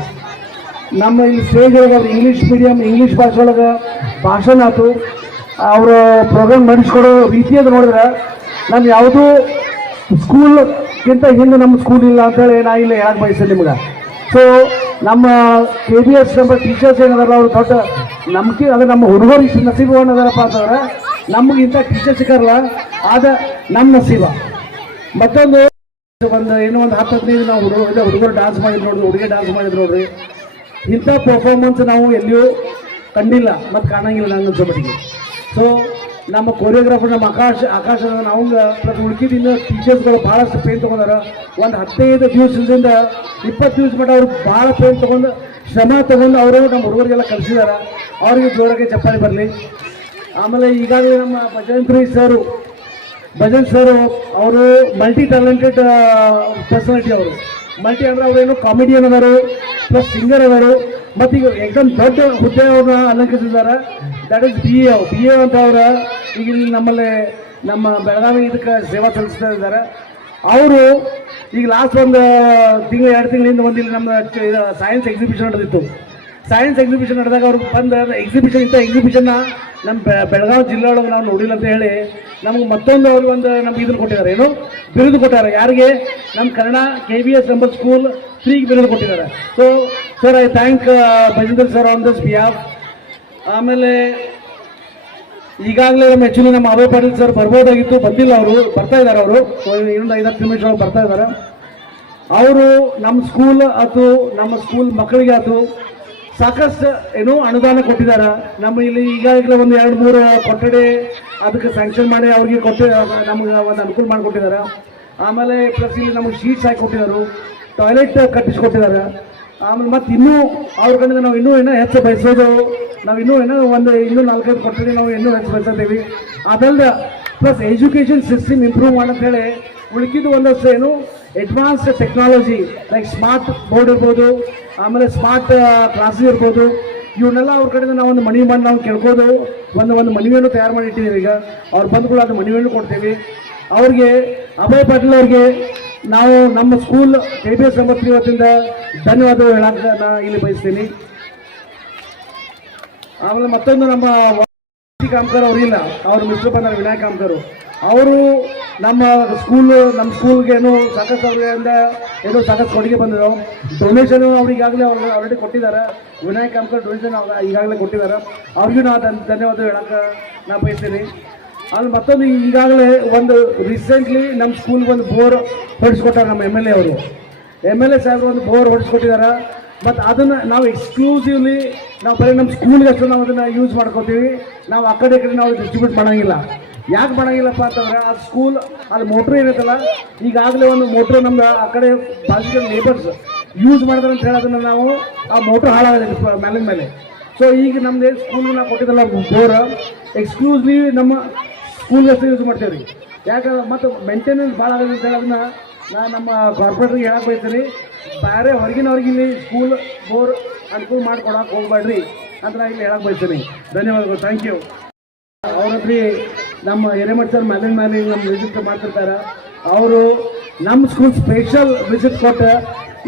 ನಮ್ಮ ಇಲ್ಲಿ ಸ್ಟೇಜ್ ಒಳಗೆ ಅವ್ರು ಇಂಗ್ಲೀಷ್ ಮೀಡಿಯಂ ಇಂಗ್ಲೀಷ್ ಭಾಷೆ ಒಳಗೆ ಭಾಷಣ ಆಯ್ತು. ಅವರು ಪ್ರೋಗ್ರಾಮ್ ಮಾಡಿಸ್ಕೊಡೋ ರೀತಿಯದು ನೋಡಿದ್ರೆ ನಾನು ಯಾವುದೂ ಸ್ಕೂಲ್ಗಿಂತ ಹಿಂದೆ ನಮ್ಮ ಸ್ಕೂಲ್ ಇಲ್ಲ ಅಂತೇಳಿ ನಾ ಇಲ್ಲಿ ಹೇಳಕ್ಕೆ ಬಯಸ್ತೇನೆ ನಿಮ್ಗೆ. ಸೊ ನಮ್ಮ K B S number teachers ಏನದಾರಲ್ಲ, ಅವ್ರು ದೊಡ್ಡ ನಂಬಿಕೆ, ಅದು ನಮ್ಮ ಹುಡುಗರು ಇಷ್ಟು ನಸೀಬು ಅನ್ನೋದಾರಪ್ಪ ಅಂತಂದ್ರೆ ನಮ್ಗೆ ಇಂಥ ಟೀಚರ್ ಸಿಕ್ಕಾರಲ್ಲ, ಆದ ನಮ್ಮ ನಸೀಬ. ಮತ್ತೊಂದು, ಒಂದು ಏನೋ ಒಂದು ಹತ್ತು ಹದಿನೈದು ನಾವು ಹುಡುಗ ಹುಡುಗರು ಡಾನ್ಸ್ ಮಾಡಿದ್ರು ನೋಡ್ರಿ ಹುಡುಗಿ ಡಾನ್ಸ್ ಮಾಡಿದ್ರು ನೋಡ್ರಿ. ಇಂಥ ಪರ್ಫಾರ್ಮೆನ್ಸ್ ನಾವು ಎಲ್ಲಿಯೂ ಕಂಡಿಲ್ಲ ಮತ್ತು ಕಾಣಂಗಿಲ್ಲ ನನ್ನ ಅನ್ಸೋಮಟ್ಟಿಗೆ ಸೊ ನಮ್ಮ ಕೊರಿಯೋಗ್ರಾಫರ್ ನಮ್ಮ ಆಕಾಶ ಆಕಾಶ ನಾವು ಪ್ರತಿ ಉಳ್ಕಿದ ಇನ್ನು ಟೀಚರ್ಸ್ಗಳು ಭಾಳಷ್ಟು ಪೇನ್ ತೊಗೊಂಡಾರ. ಒಂದು ಹದಿನೈದು ದಿವಸದಿಂದ ಇಪ್ಪತ್ತು ದಿವಸ ಮಟ್ಟ ಅವ್ರು ಭಾಳ ಪೇನ್ ತೊಗೊಂಡು ಶ್ರಮ ತೊಗೊಂಡು ಅವರು ನಮ್ಮ ಹುಡುಗರಿಗೆಲ್ಲ ಕಲಿಸಿದಾರ ಅವರಿಗೆ ಜೋರಾಗಿ ಚಪ್ಪಾಳಿ ಬರಲಿ. ಆಮೇಲೆ ಈಗಾಗಲೇ ನಮ್ಮ ಭಜಂತ್ರಿ ಸರು, ಭಜನ್ ಸರು ಅವರು ಮಲ್ಟಿ ಟ್ಯಾಲೆಂಟೆಡ್ ಪರ್ಸನಾಲಿಟಿ ಅವರು. ಮಲ್ಟಿ ಅಂದ್ರೆ ಅವರೇನು ಕಾಮಿಡಿಯನ್ ಅವರು ಪ್ಲಸ್ ಸಿಂಗರ್ ಅವರು ಮತ್ತು ಈಗ ಎಕ್ಸಾಮ್ ದೊಡ್ಡ ಹುದ್ದೆ ಅವ್ರನ್ನ ಅಲಂಕರಿಸಿದ್ದಾರೆ. That is B A B A ಅಂತ ಅವರ ಈಗ ಇಲ್ಲಿ ನಮ್ಮಲ್ಲಿ ನಮ್ಮ ಬೆಳಗಾವಿ ಇದಕ್ಕೆ ಸೇವಾ ಸಲ್ಲಿಸ್ತಾ ಇದ್ದಾರೆ. ಅವರು ಈಗ ಲಾಸ್ಟ್ ಒಂದು, ತಿಂಗಳು, ಎರಡು ತಿಂಗಳಿಂದ ಒಂದು ನಮ್ಮ ಸೈನ್ಸ್ ಎಕ್ಸಿಬಿಷನ್ ನಡೆದಿತ್ತು. ಸೈನ್ಸ್ ಎಕ್ಸಿಬಿಷನ್ ನಡೆದಾಗ ಅವ್ರು ಬಂದು ಎಕ್ಸಿಬಿಷನ್ ಇಂಥ ಎಕ್ಸಿಬಿಷನ್ನ ನಮ್ಮ ಬೆಳಗಾವಿ ಜಿಲ್ಲೆ ಒಳಗೆ ನಾವು ನೋಡಿಲ್ಲ ಅಂತ ಹೇಳಿ ನಮ್ಗೆ ಮತ್ತೊಂದು ಅವ್ರು ಒಂದು ನಮ್ಗೆ ಇದನ್ನು ಕೊಟ್ಟಿದ್ದಾರೆ. ಏನು? ಬಿರುದು ಕೊಟ್ಟಾರೆ ಯಾರಿಗೆ? ನಮ್ಮ ಕನ್ನಡ ಕೆ ಬಿ ಎಸ್ ಎಂಬ ಸ್ಕೂಲ್ ಫ್ರೀಗೆ ಬಿರುದು ಕೊಟ್ಟಿದ್ದಾರೆ. So sir I thank Bhajendra sir on this behalf ಆಮೇಲೆ ಈಗಾಗಲೇ ನಮ್ಮ ಆ್ಯಕ್ಚುಲಿ ನಮ್ಮ ಅಭಯ ಪಾಟೀಲ್ ಸರ್ ಬರ್ಬೋದಾಗಿತ್ತು. ಬಂದಿಲ್ಲ ಅವರು. ಬರ್ತಾ ಇದ್ದಾರೆ ಅವರು. ಇನ್ನೊಂದು ಐದತ್ತು ನಿಮಿಷ ಅವ್ರು ಬರ್ತಾ ಇದ್ದಾರೆ. ಅವರು ನಮ್ಮ ಸ್ಕೂಲ್ ಆಯ್ತು ನಮ್ಮ ಸ್ಕೂಲ್ ಮಕ್ಕಳಿಗೆ ಆಯ್ತು ಸಾಕಷ್ಟು ಏನೋ ಅನುದಾನ ಕೊಟ್ಟಿದ್ದಾರೆ ನಮ್ಮ ಇಲ್ಲಿ ಈಗಾಗಲೇ ಒಂದು ಎರಡು ಮೂರು ಕೊಠಡಿ ಅದಕ್ಕೆ ಸ್ಯಾಂಕ್ಷನ್ ಮಾಡಿ ಅವ್ರಿಗೆ ಕೊಟ್ಟು, ನಮ್ಗೆ ಒಂದು ಅನುಕೂಲ ಮಾಡಿಕೊಟ್ಟಿದ್ದಾರೆ ಆಮೇಲೆ ಪ್ಲಸ್ ಇಲ್ಲಿ ನಮಗೆ ಶೀಟ್ಸ್ ಹಾಕಿ ಕೊಟ್ಟಿದ್ದಾರೆ ಟಾಯ್ಲೆಟ್ ಕಟ್ಟಿಸ್ಕೊಟ್ಟಿದ್ದಾರೆ ಆಮೇಲೆ ಮತ್ತೆ ಇನ್ನೂ ಅವ್ರ ಕಡೆಯಿಂದ ನಾವು ಇನ್ನೂ ಏನೋ ಹೆಚ್ಚು ಬಯಸೋದು. ನಾವು ಇನ್ನೂ ಏನೋ ಒಂದು ಇನ್ನೂ ನಾಲ್ಕೈದು ಕೊಠಡಿ ನಾವು ಇನ್ನೂ ಹೆಚ್ಚು ಬಯಸತ್ತೀವಿ. ಅದಲ್ಲದೆ ಪ್ಲಸ್ ಎಜುಕೇಷನ್ ಸಿಸ್ಟಮ್ ಇಂಪ್ರೂವ್ ಮಾಡಂತೇಳಿ ಉಳ್ಕಿದ್ದು ಒಂದಷ್ಟು ಏನು advanced technology like smart board ಇರ್ಬೋದು ಆಮೇಲೆ ಸ್ಮಾರ್ಟ್ ಕ್ಲಾಸಸ್ ಇರ್ಬೋದು. ಇವನ್ನೆಲ್ಲ ಅವ್ರ ಕಡೆಯಿಂದ ನಾವು ಒಂದು ಮನವಿ ಮಾಡಿ ನಾವು ಕೇಳ್ಬೋದು. ಒಂದು ಒಂದು ಮನವಿಯನ್ನು ತಯಾರು ಮಾಡಿ ಇಟ್ಟಿದ್ದೀವಿ ಈಗ. ಅವ್ರು ಬಂದ್ಗಳು ಅದು ಮನವಿಯನ್ನು ಕೊಡ್ತೀವಿ. ಅವ್ರಿಗೆ, ಅಭಯ್ ಪಾಟೀಲ್ ಅವ್ರಿಗೆ ನಾವು ನಮ್ಮ ಸ್ಕೂಲ್ ಕೆ ಬಿ ಎಸ್ ಇವತ್ತಿಂದ ಧನ್ಯವಾದ ಹೇಳಕ್ಕೆ ನಾ ಇಲ್ಲಿ ಬಯಸ್ತೀನಿ. ಆಮೇಲೆ ಮತ್ತೊಂದು ನಮ್ಮ ವಿ ಅವರಿಲ್ಲ. ಅವರು ಮಿಸ್ಟರ್ ಬಂದಾರ, ವಿನಾಯಕ್ ಕಾಮ್ಕರ್ ಅವರು ನಮ್ಮ ಸ್ಕೂಲು ನಮ್ಮ ಸ್ಕೂಲ್ಗೇನು ಸಾಕಷ್ಟು ಅವರಿಂದ ಏನೋ ಸಾಕಷ್ಟು ಕೊಡುಗೆ ಬಂದರು ಡೊನೇಷನ್ ಅವ್ರು ಈಗಾಗಲೇ ಅವ್ರು ಆಲ್ರೆಡಿ ಕೊಟ್ಟಿದ್ದಾರೆ. ವಿನಾಯಕ್ ಕಾಮ್ಕರ್ ಡೊನೇಷನ್ ಈಗಾಗಲೇ ಕೊಟ್ಟಿದ್ದಾರೆ. ಅವ್ರಿಗೂ ನಾನು ಧನ್- ಧನ್ಯವಾದ ಹೇಳಕ್ಕೆ ನಾನು ಬಯಸ್ತೀನಿ. ಅಲ್ಲಿ ಮತ್ತೊಂದು ಈಗಾಗಲೇ ಒಂದು ರೀಸೆಂಟ್ಲಿ ನಮ್ಮ ಸ್ಕೂಲ್ಗೆ ಒಂದು ಬೋರ್ ಹೊಡಿಸ್ಕೊಟ್ಟಾರೆ ನಮ್ಮ ಎಂ ಎಲ್ ಎ ಅವರು. ಎಂ ಎಲ್ ಎ ಸಾಹೇಬ್ರು ಒಂದು ಬೋರ್ ಹೊಡಿಸ್ಕೊಟ್ಟಿದ್ದಾರೆ. ಮತ್ತು ಅದನ್ನು ನಾವು ಎಕ್ಸ್ಕ್ಲೂಸಿವ್ಲಿ ನಾವು ಬರೀ ನಮ್ಮ ಸ್ಕೂಲ್ಗೆ ಅಷ್ಟು ನಾವು ಅದನ್ನು ಯೂಸ್ ಮಾಡ್ಕೋತೀವಿ. ನಾವು ಆ ಕಡೆ ಕಡೆ ನಾವು ಡಿಸ್ಟ್ರಿಬ್ಯೂಟ್ ಮಾಡೋಂಗಿಲ್ಲ. ಯಾಕೆ ಮಾಡಂಗಿಲ್ಲಪ್ಪ ಅಂತಂದ್ರೆ ಆ ಸ್ಕೂಲ್ ಅಲ್ಲಿ ಮೋಟ್ರ್ ಇರುತ್ತಲ್ಲ, ಈಗಾಗಲೇ ಒಂದು ಮೋಟ್ರ್ ನಮ್ದು ಆ ಕಡೆ ಬಾಜು ನೇಬರ್ಸ್ ಯೂಸ್ ಮಾಡಿದ್ರೆ ಅಂತ ಹೇಳೋದನ್ನ ನಾವು ಆ ಮೋಟ್ರ್ ಹಾಳಾಗಿದೆ ಮೇಲಿನ ಮೇಲೆ. ಸೊ ಈಗ ನಮ್ದು ಸ್ಕೂಲ್ ನಾವು ಕೊಟ್ಟಿದ್ದಲ್ಲ ಬೋರ್ ಎಕ್ಸ್ಕ್ಲೂಸ್ಲಿ ನಮ್ಮ ಸ್ಕೂಲ್ ಅಷ್ಟೇ ಯೂಸ್ ಮಾಡ್ತೇವೆ ರೀ. ಯಾಕಂದ್ರೆ ಮತ್ತು ಮೇಂಟೆನೆನ್ಸ್ ಭಾಳ ಆಗಿದೆ ಅಂತ ಹೇಳೋದನ್ನ ನಾನು ನಮ್ಮ ಕಾರ್ಪೊರೇಟ್ರಿಗೆ ಹೇಳಕ್ಕೆ ಬಯಸ್ತೀನಿ. ಬೇರೆ ಹೊರಗಿನವ್ರಿಗೆ ಇಲ್ಲಿ ಸ್ಕೂಲ್ ಬೋರ್ ಅನುಕೂಲ ಮಾಡ್ಕೊಡಕ್ಕೆ ಹೋಗ್ಬೇಡ್ರಿ ಅಂತ ನಾನು ಇಲ್ಲಿ ಹೇಳಕ್ಕೆ ಬಯಸ್ತೀನಿ. ಧನ್ಯವಾದಗಳು. ಥ್ಯಾಂಕ್ ಯು ಅವ್ರ ಹತ್ರ ನಮ್ಮ ಹಿರೇಮಠ ಸರ್ ಮನೆ ಮೇಲೆ ನಮ್ಮ ವಿಸಿಟ್ ಮಾಡ್ತಿರ್ತಾರೆ. ಅವರು ನಮ್ಮ ಸ್ಕೂಲ್ ಸ್ಪೆಷಲ್ ವಿಸಿಟ್ ಕೊಟ್ಟು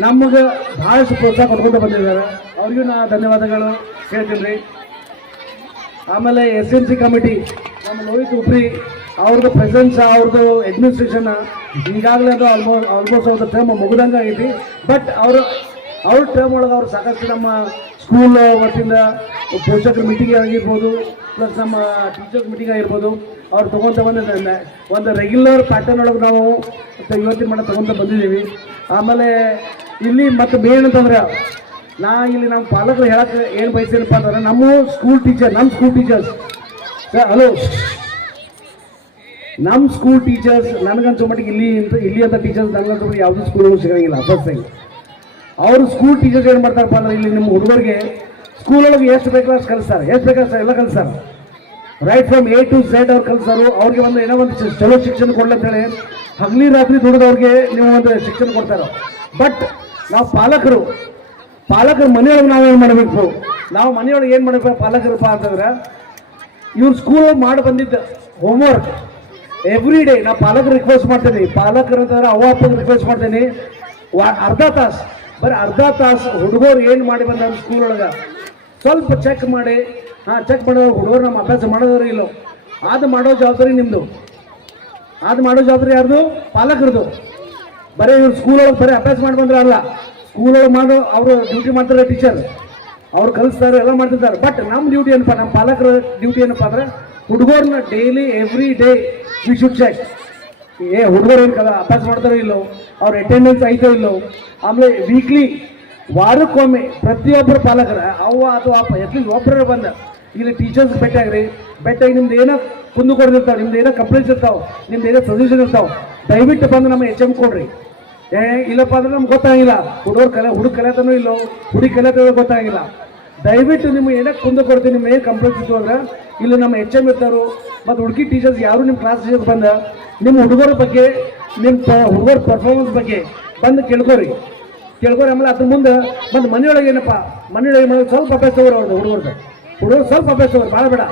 ನಮಗೆ ಬಹಳಷ್ಟು ಪ್ರೋತ್ಸಾಹ ಕೊಟ್ಕೊಂಡು ಬಂದಿದ್ದಾರೆ. ಅವ್ರಿಗೂ ನಾ ಧನ್ಯವಾದಗಳು ಹೇಳ್ತೀನಿ. ರೀ ಆಮೇಲೆ ಎಸ್ ಎನ್ ಸಿ ಕಮಿಟಿ, ನಮ್ಮ ಲೋಹಿತ್ ಉಪ್ರಿ ಅವ್ರದ್ದು ಪ್ರೆಸೆನ್ಸ್ ಅವ್ರದ್ದು ಅಡ್ಮಿನಿಸ್ಟ್ರೇಷನ್ ಈಗಾಗಲೇ ಅದು ಆಲ್ಮೋಸ್ಟ್ ಆಲ್ಮೋಸ್ಟ್ ಅವ್ರದ್ದು ಟರ್ಮ್ ಮುಗಿದಂಗೆ ಆಗೈತಿ. ಬಟ್ ಅವರು, ಅವ್ರ ಟರ್ಮ್ ಒಳಗೆ ಅವ್ರು ಸಾಕಷ್ಟು ನಮ್ಮ ಸ್ಕೂಲ್ ವತಿಯಿಂದ ಪೋಷಕರ ಮೀಟಿಂಗ್ ಆಗಿರ್ಬೋದು ಪ್ಲಸ್ ನಮ್ಮ ಟೀಚರ್ಸ್ ಮೀಟಿಂಗ್ ಆಗಿರ್ಬೋದು ಅವ್ರು ತೊಗೊಂತ ಬಂದಿದ್ದ ಒಂದು ರೆಗ್ಯುಲರ್ ಪ್ಯಾಟರ್ನ್ ಒಳಗೆ ನಾವು ಯೋಚನೆ ಮಟ್ಟ ತೊಗೊಂತ ಬಂದಿದ್ದೀವಿ. ಆಮೇಲೆ ಇಲ್ಲಿ ಮತ್ತು ಮೇನ್ ಅಂತಂದ್ರೆ, ನಾ ಇಲ್ಲಿ ನಮ್ಮ ಪಾಲಕರು ಹೇಳಕ್ಕೆ ಏನು ಬಯಸ್ತೇನಪ್ಪ ಅಂತಂದ್ರೆ ನಮ್ಮ ಸ್ಕೂಲ್ ಟೀಚರ್ ನಮ್ಮ ಸ್ಕೂಲ್ ಟೀಚರ್ಸ್ ಸರ್ ಹಲೋ. ನಮ್ಮ ಸ್ಕೂಲ್ ಟೀಚರ್ಸ್ ನನಗಂತೂ ಮಟ್ಟಿಗೆ ಇಲ್ಲಿ ಇಲ್ಲಿ ಅಂತ ಟೀಚರ್ಸ್ ನನಗಂತೂ ಮಟ್ಟಿಗೆ ಯಾವುದೇ ಸ್ಕೂಲ್ ಸಿಗೋಂಗಿಲ್ಲ ಫಸ್ಟ್ ಟೈಮ್ ಅವರು ಸ್ಕೂಲ್ ಟೀಚರ್ಸ್ ಏನು ಮಾಡ್ತಾರಪ್ಪ ಅಂದ್ರೆ, ಇಲ್ಲಿ ನಿಮ್ಮ ಹುಡುಗರಿಗೆ ಸ್ಕೂಲೊಳಗೆ ಎಷ್ಟು ಬೇಕಾದ್ರೆ ಕಲಿಸ್ತಾರೆ. ಎಷ್ಟು ಬೇಕಾದ್ರೆ ಎಲ್ಲ ಕಲಿಸ್ತಾರೆ. Right from A to Z ಅವ್ರು ಕಲಿಸೋರು, ಅವ್ರಿಗೆ ಒಂದು ಏನೋ ಒಂದು ಚಲೋ ಶಿಕ್ಷಣ ಕೊಡ್ಲಂತೇಳಿ ಹಗಲಿ ರಾತ್ರಿ ದುಡಿದವ್ರಿಗೆ ನೀವು ಒಂದು ಶಿಕ್ಷಣ ಕೊಡ್ತಾರೆ. ಬಟ್ ನಾವು ಪಾಲಕರು, ಪಾಲಕರ ಮನೆಯೊಳಗೆ ನಾವು ಏನು ಮಾಡಬೇಕು? ನಾವು ಮನೆಯೊಳಗೆ ಏನು ಮಾಡಬೇಕು ಪಾಲಕರಪ್ಪ ಅಂತಂದ್ರೆ, ಇವ್ರು ಸ್ಕೂಲ್ ಮಾಡಿ ಬಂದಿದ್ದ ಹೋಮ್ವರ್ಕ್ ಎವ್ರಿ ಡೇ ನಾ ಪಾಲಕರು ರಿಕ್ವೆಸ್ಟ್ ಮಾಡ್ತೀನಿ, ಪಾಲಕರು ಅಂತಂದ್ರೆ ಅವ್ವ ಅಪ್ಪಗೆ ರಿಕ್ವೆಸ್ಟ್ ಮಾಡ್ತೀನಿ. ಅರ್ಧ ತಾಸು, ಬರೀ ಅರ್ಧ ತಾಸು ಹುಡುಗರು ಏನು ಮಾಡಿ ಬಂದ ಸ್ಕೂಲ್ ಒಳಗೆ? ಸ್ವಲ್ಪ ಚೆಕ್ ಮಾಡಿ ಹಾಂ ಚೆಕ್ ಮಾಡೋ, ಹುಡುಗರು ನಮ್ಮ ಅಭ್ಯಾಸ ಮಾಡೋದ್ರು ಇಲ್ಲೋ. ಅದು ಮಾಡೋ ಜವಾಬ್ದಾರಿ ನಿಮ್ಮದು ಅದು ಮಾಡೋ ಜವಾಬ್ದಾರಿ ಯಾರ್ದು? ಪಾಲಕರದು. ಬರೀ ಇವ್ರು ಸ್ಕೂಲ್ ಒಳಗೆ ಬರೀ ಅಭ್ಯಾಸ ಮಾಡಿ ಬಂದ್ರೆ ಅಲ್ಲ. ಸ್ಕೂಲ್ ಒಳಗೆ ಮಾಡೋ ಅವರು ಡ್ಯೂಟಿ ಮಾಡ್ತಾರೆ ಟೀಚರ್ ಅವ್ರು ಕಲಿಸ್ತಾರೆ, ಎಲ್ಲ ಮಾಡ್ತಿರ್ತಾರೆ ಬಟ್ ನಮ್ಮ ಡ್ಯೂಟಿ ಏನಪ್ಪ? ನಮ್ಮ ಪಾಲಕರ ಡ್ಯೂಟಿ ಏನಪ್ಪ ಅಂದ್ರೆ ಹುಡುಗರನ್ನ daily every day we should check ಏ, ಹುಡುಗರು ಏನು ಕಲ ಅಭ್ಯಾಸ ಮಾಡ್ತಾರೋ ಇಲ್ಲೋ? ಅವ್ರ ಅಟೆಂಡೆನ್ಸ್ ಐತೋ ಇಲ್ಲೋ? ಆಮೇಲೆ ವೀಕ್ಲಿ ವಾರಕ್ಕೊಮ್ಮೆ ಪ್ರತಿಯೊಬ್ಬರು ಪಾಲಕರ, ಅವ್ವ ಅಥವಾ ಅಪ್ಪ ಎಟ್ಲೀಸ್ಟ್ ಒಬ್ಬರ ಬಂದ. ಇಲ್ಲಿ ಟೀಚರ್ಸ್ ಭೇಟಿಯಾಗ್ರಿ ಭೇಟಿಯಾಗಿ ನಿಮ್ದು ಏನೋ ಕುಂದು ಕೊಡ್ದಿರ್ತಾವೆ ನಿಮ್ದು ಏನೋ ಕಂಪ್ಲೇಂಟ್ಸ್ ಇರ್ತಾವೆ, ನಿಮ್ದು ಏನೋ ಸಜೆಷನ್ ಇರ್ತಾವೆ. ದಯವಿಟ್ಟು ಬಂದು ನಮ್ಮ ಎಚ್ ಎಂ ಕೊಡ್ರಿ. ಏ, ಇಲ್ಲಪ್ಪ ಅಂದ್ರೆ ನಮ್ಗೆ ಗೊತ್ತಾಗಿಲ್ಲ. ಹುಡುಗರು ಕಲೆ, ಹುಡುಗ ಕಲೆತನೂ ಇಲ್ಲೋ, ಹುಡುಗಿ ಕಲಿತಾನೋ ಗೊತ್ತಾಗಿಲ್ಲ. ದಯವಿಟ್ಟು ನಿಮ್ಗೆ ಏನಕ್ಕೆ ಕುಂದು ಕೊಡ್ತೀನಿ ನಿಮ್ಮ ಏನು ಕಂಪ್ಲೇಂಟ್ಸ್ ಇತ್ತು ಅಂದ್ರೆ ಇಲ್ಲಿ ನಮ್ಮ ಎಚ್ ಎಂ ಇರ್ತಾರೋ, ಮತ್ತು ಹುಡುಗಿ ಟೀಚರ್ಸ್ ಯಾರು ನಿಮ್ಮ ಕ್ಲಾಸ್ ಟೀಚರ್ಸ್ ಬಂದ ನಿಮ್ಮ ಹುಡುಗರ ಬಗ್ಗೆ ನಿಮ್ಮ ಹುಡುಗರ ಪರ್ಫಾರ್ಮೆನ್ಸ್ ಬಗ್ಗೆ ಬಂದು ಕೇಳ್ಕೊರಿ. ಕೇಳ್ಕೊರಿ ಆಮೇಲೆ ಅದ್ರ ಮುಂದೆ ಬಂದು ಮನೆಯೊಳಗೆ ಏನಪ್ಪ, ಮನೆಯೊಳಗೆ ಸ್ವಲ್ಪ ಅಭ್ಯಾಸ ಅವ್ರದ್ದು ಹುಡುಗರ್ದು. ಹುಡುಗರು ಸ್ವಲ್ಪ ಅಭ್ಯಾಸ ಅವ್ರು ಭಾಳ ಬೇಡ.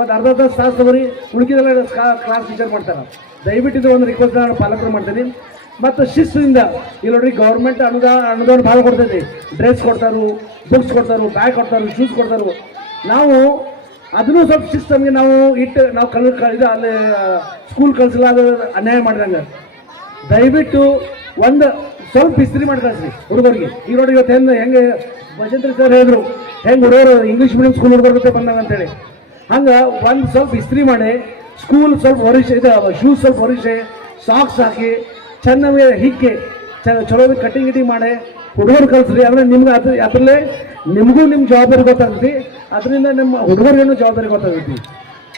ಒಂದು ಅರ್ಧ ತಾಸು ತಾಸು ತಗೋರಿ. ಉಳಿಕಿದೆಲ್ಲ ಕ್ಲಾಸ್ ಟೀಚರ್ ಮಾಡ್ತಾರೆ. ದಯವಿಟ್ಟು ಇದು ಒಂದು ರಿಕ್ವೆಸ್ಟ್ ನಾನು ಪಾಲಕರು ಮಾಡ್ತೀನಿ. ಮತ್ತು ಶಿಸ್ತಿನಿಂದ ಇಲ್ಲಿ ನೋಡ್ರಿ ಗೌರ್ಮೆಂಟ್ ಅನುದಾನ ಅನುದಾನ ಭಾಳ ಕೊಡ್ತೈತಿ. ಡ್ರೆಸ್ ಕೊಡ್ತಾರು ಬುಕ್ಸ್ ಕೊಡ್ತಾರು ಬ್ಯಾಗ್ ಕೊಡ್ತಾರು ಶೂಸ್ ಕೊಡ್ತಾರು. ನಾವು ಅದನ್ನು ಸ್ವಲ್ಪ ಶಿಸ್ತು ನಮಗೆ ನಾವು ಇಟ್ಟು ನಾವು ಕಲ್ ಇದು ಅಲ್ಲಿ ಸ್ಕೂಲ್ ಕಳಿಸಿಲ್ಲ, ಅದು ಅನ್ಯಾಯ ಮಾಡಿದಂಗೆ. ದಯವಿಟ್ಟು ಒಂದು ಸ್ವಲ್ಪ ಇಸ್ತ್ರಿ ಮಾಡಿ ಕಳಿಸ್ರಿ ಹುಡುಗರಿಗೆ. ಈ ನೋಡಿ ಇವತ್ತು ಹೆಂಗೆ ಹೆಂಗೆ ಭಜೇಂದ್ರ ಸರ್ ಹೇಳಿದ್ರು, ಹೆಂಗೆ ಹುಡುಗರು ಇಂಗ್ಲೀಷ್ ಮೀಡಿಯಂ ಸ್ಕೂಲ್ ಹುಡುಗರ ಜೊತೆ ಬಂದಾಗ ಅಂತೇಳಿ. ಹಂಗೆ ಒಂದು ಸ್ವಲ್ಪ ಇಸ್ತ್ರಿ ಮಾಡಿ ಸ್ಕೂಲ್ ಸ್ವಲ್ಪ ಹೊರಿಸಿ ಇದು ಶೂಸ್ ಸ್ವಲ್ಪ ಹೊರಿಸೆ ಸಾಕ್ಸ್ ಹಾಕಿ, ಚೆನ್ನಾಗಿ ಹಿಕ್ಕಿ ಚಲೋ ಕಟಿಂಗ್ ಗಿಟಿಂಗ್ ಮಾಡಿ, ಹುಡುಗರು ಕಲಿಸ್ರಿ ಅಂದ್ರೆ ನಿಮ್ಗೆ ಅದ್ರ ಅದರಲ್ಲೇ ನಿಮಗೂ ನಿಮ್ಮ ಜವಾಬ್ದಾರಿ ಗೊತ್ತಾಗ್ತಿ ಅದರಿಂದ ನಿಮ್ಮ ಹುಡುಗರಿಗೇನು ಜವಾಬ್ದಾರಿ ಗೊತ್ತಾಗುತ್ತೆ.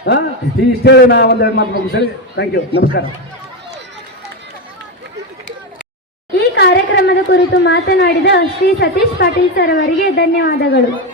ಹಾಂ? ಇಷ್ಟೇ ನಾ ಒಂದೆರಡು ಮಾತು ಮುಗಿಸ್ರಿ ಥ್ಯಾಂಕ್ ಯು ನಮಸ್ಕಾರ ಈ ಕಾರ್ಯಕ್ರಮದ ಕುರಿತು ಮಾತನಾಡಿದ ಶ್ರೀ ಸತೀಶ್ ಪಾಟೀಲ್ ಸರ್ ಅವರಿಗೆ ಧನ್ಯವಾದಗಳು.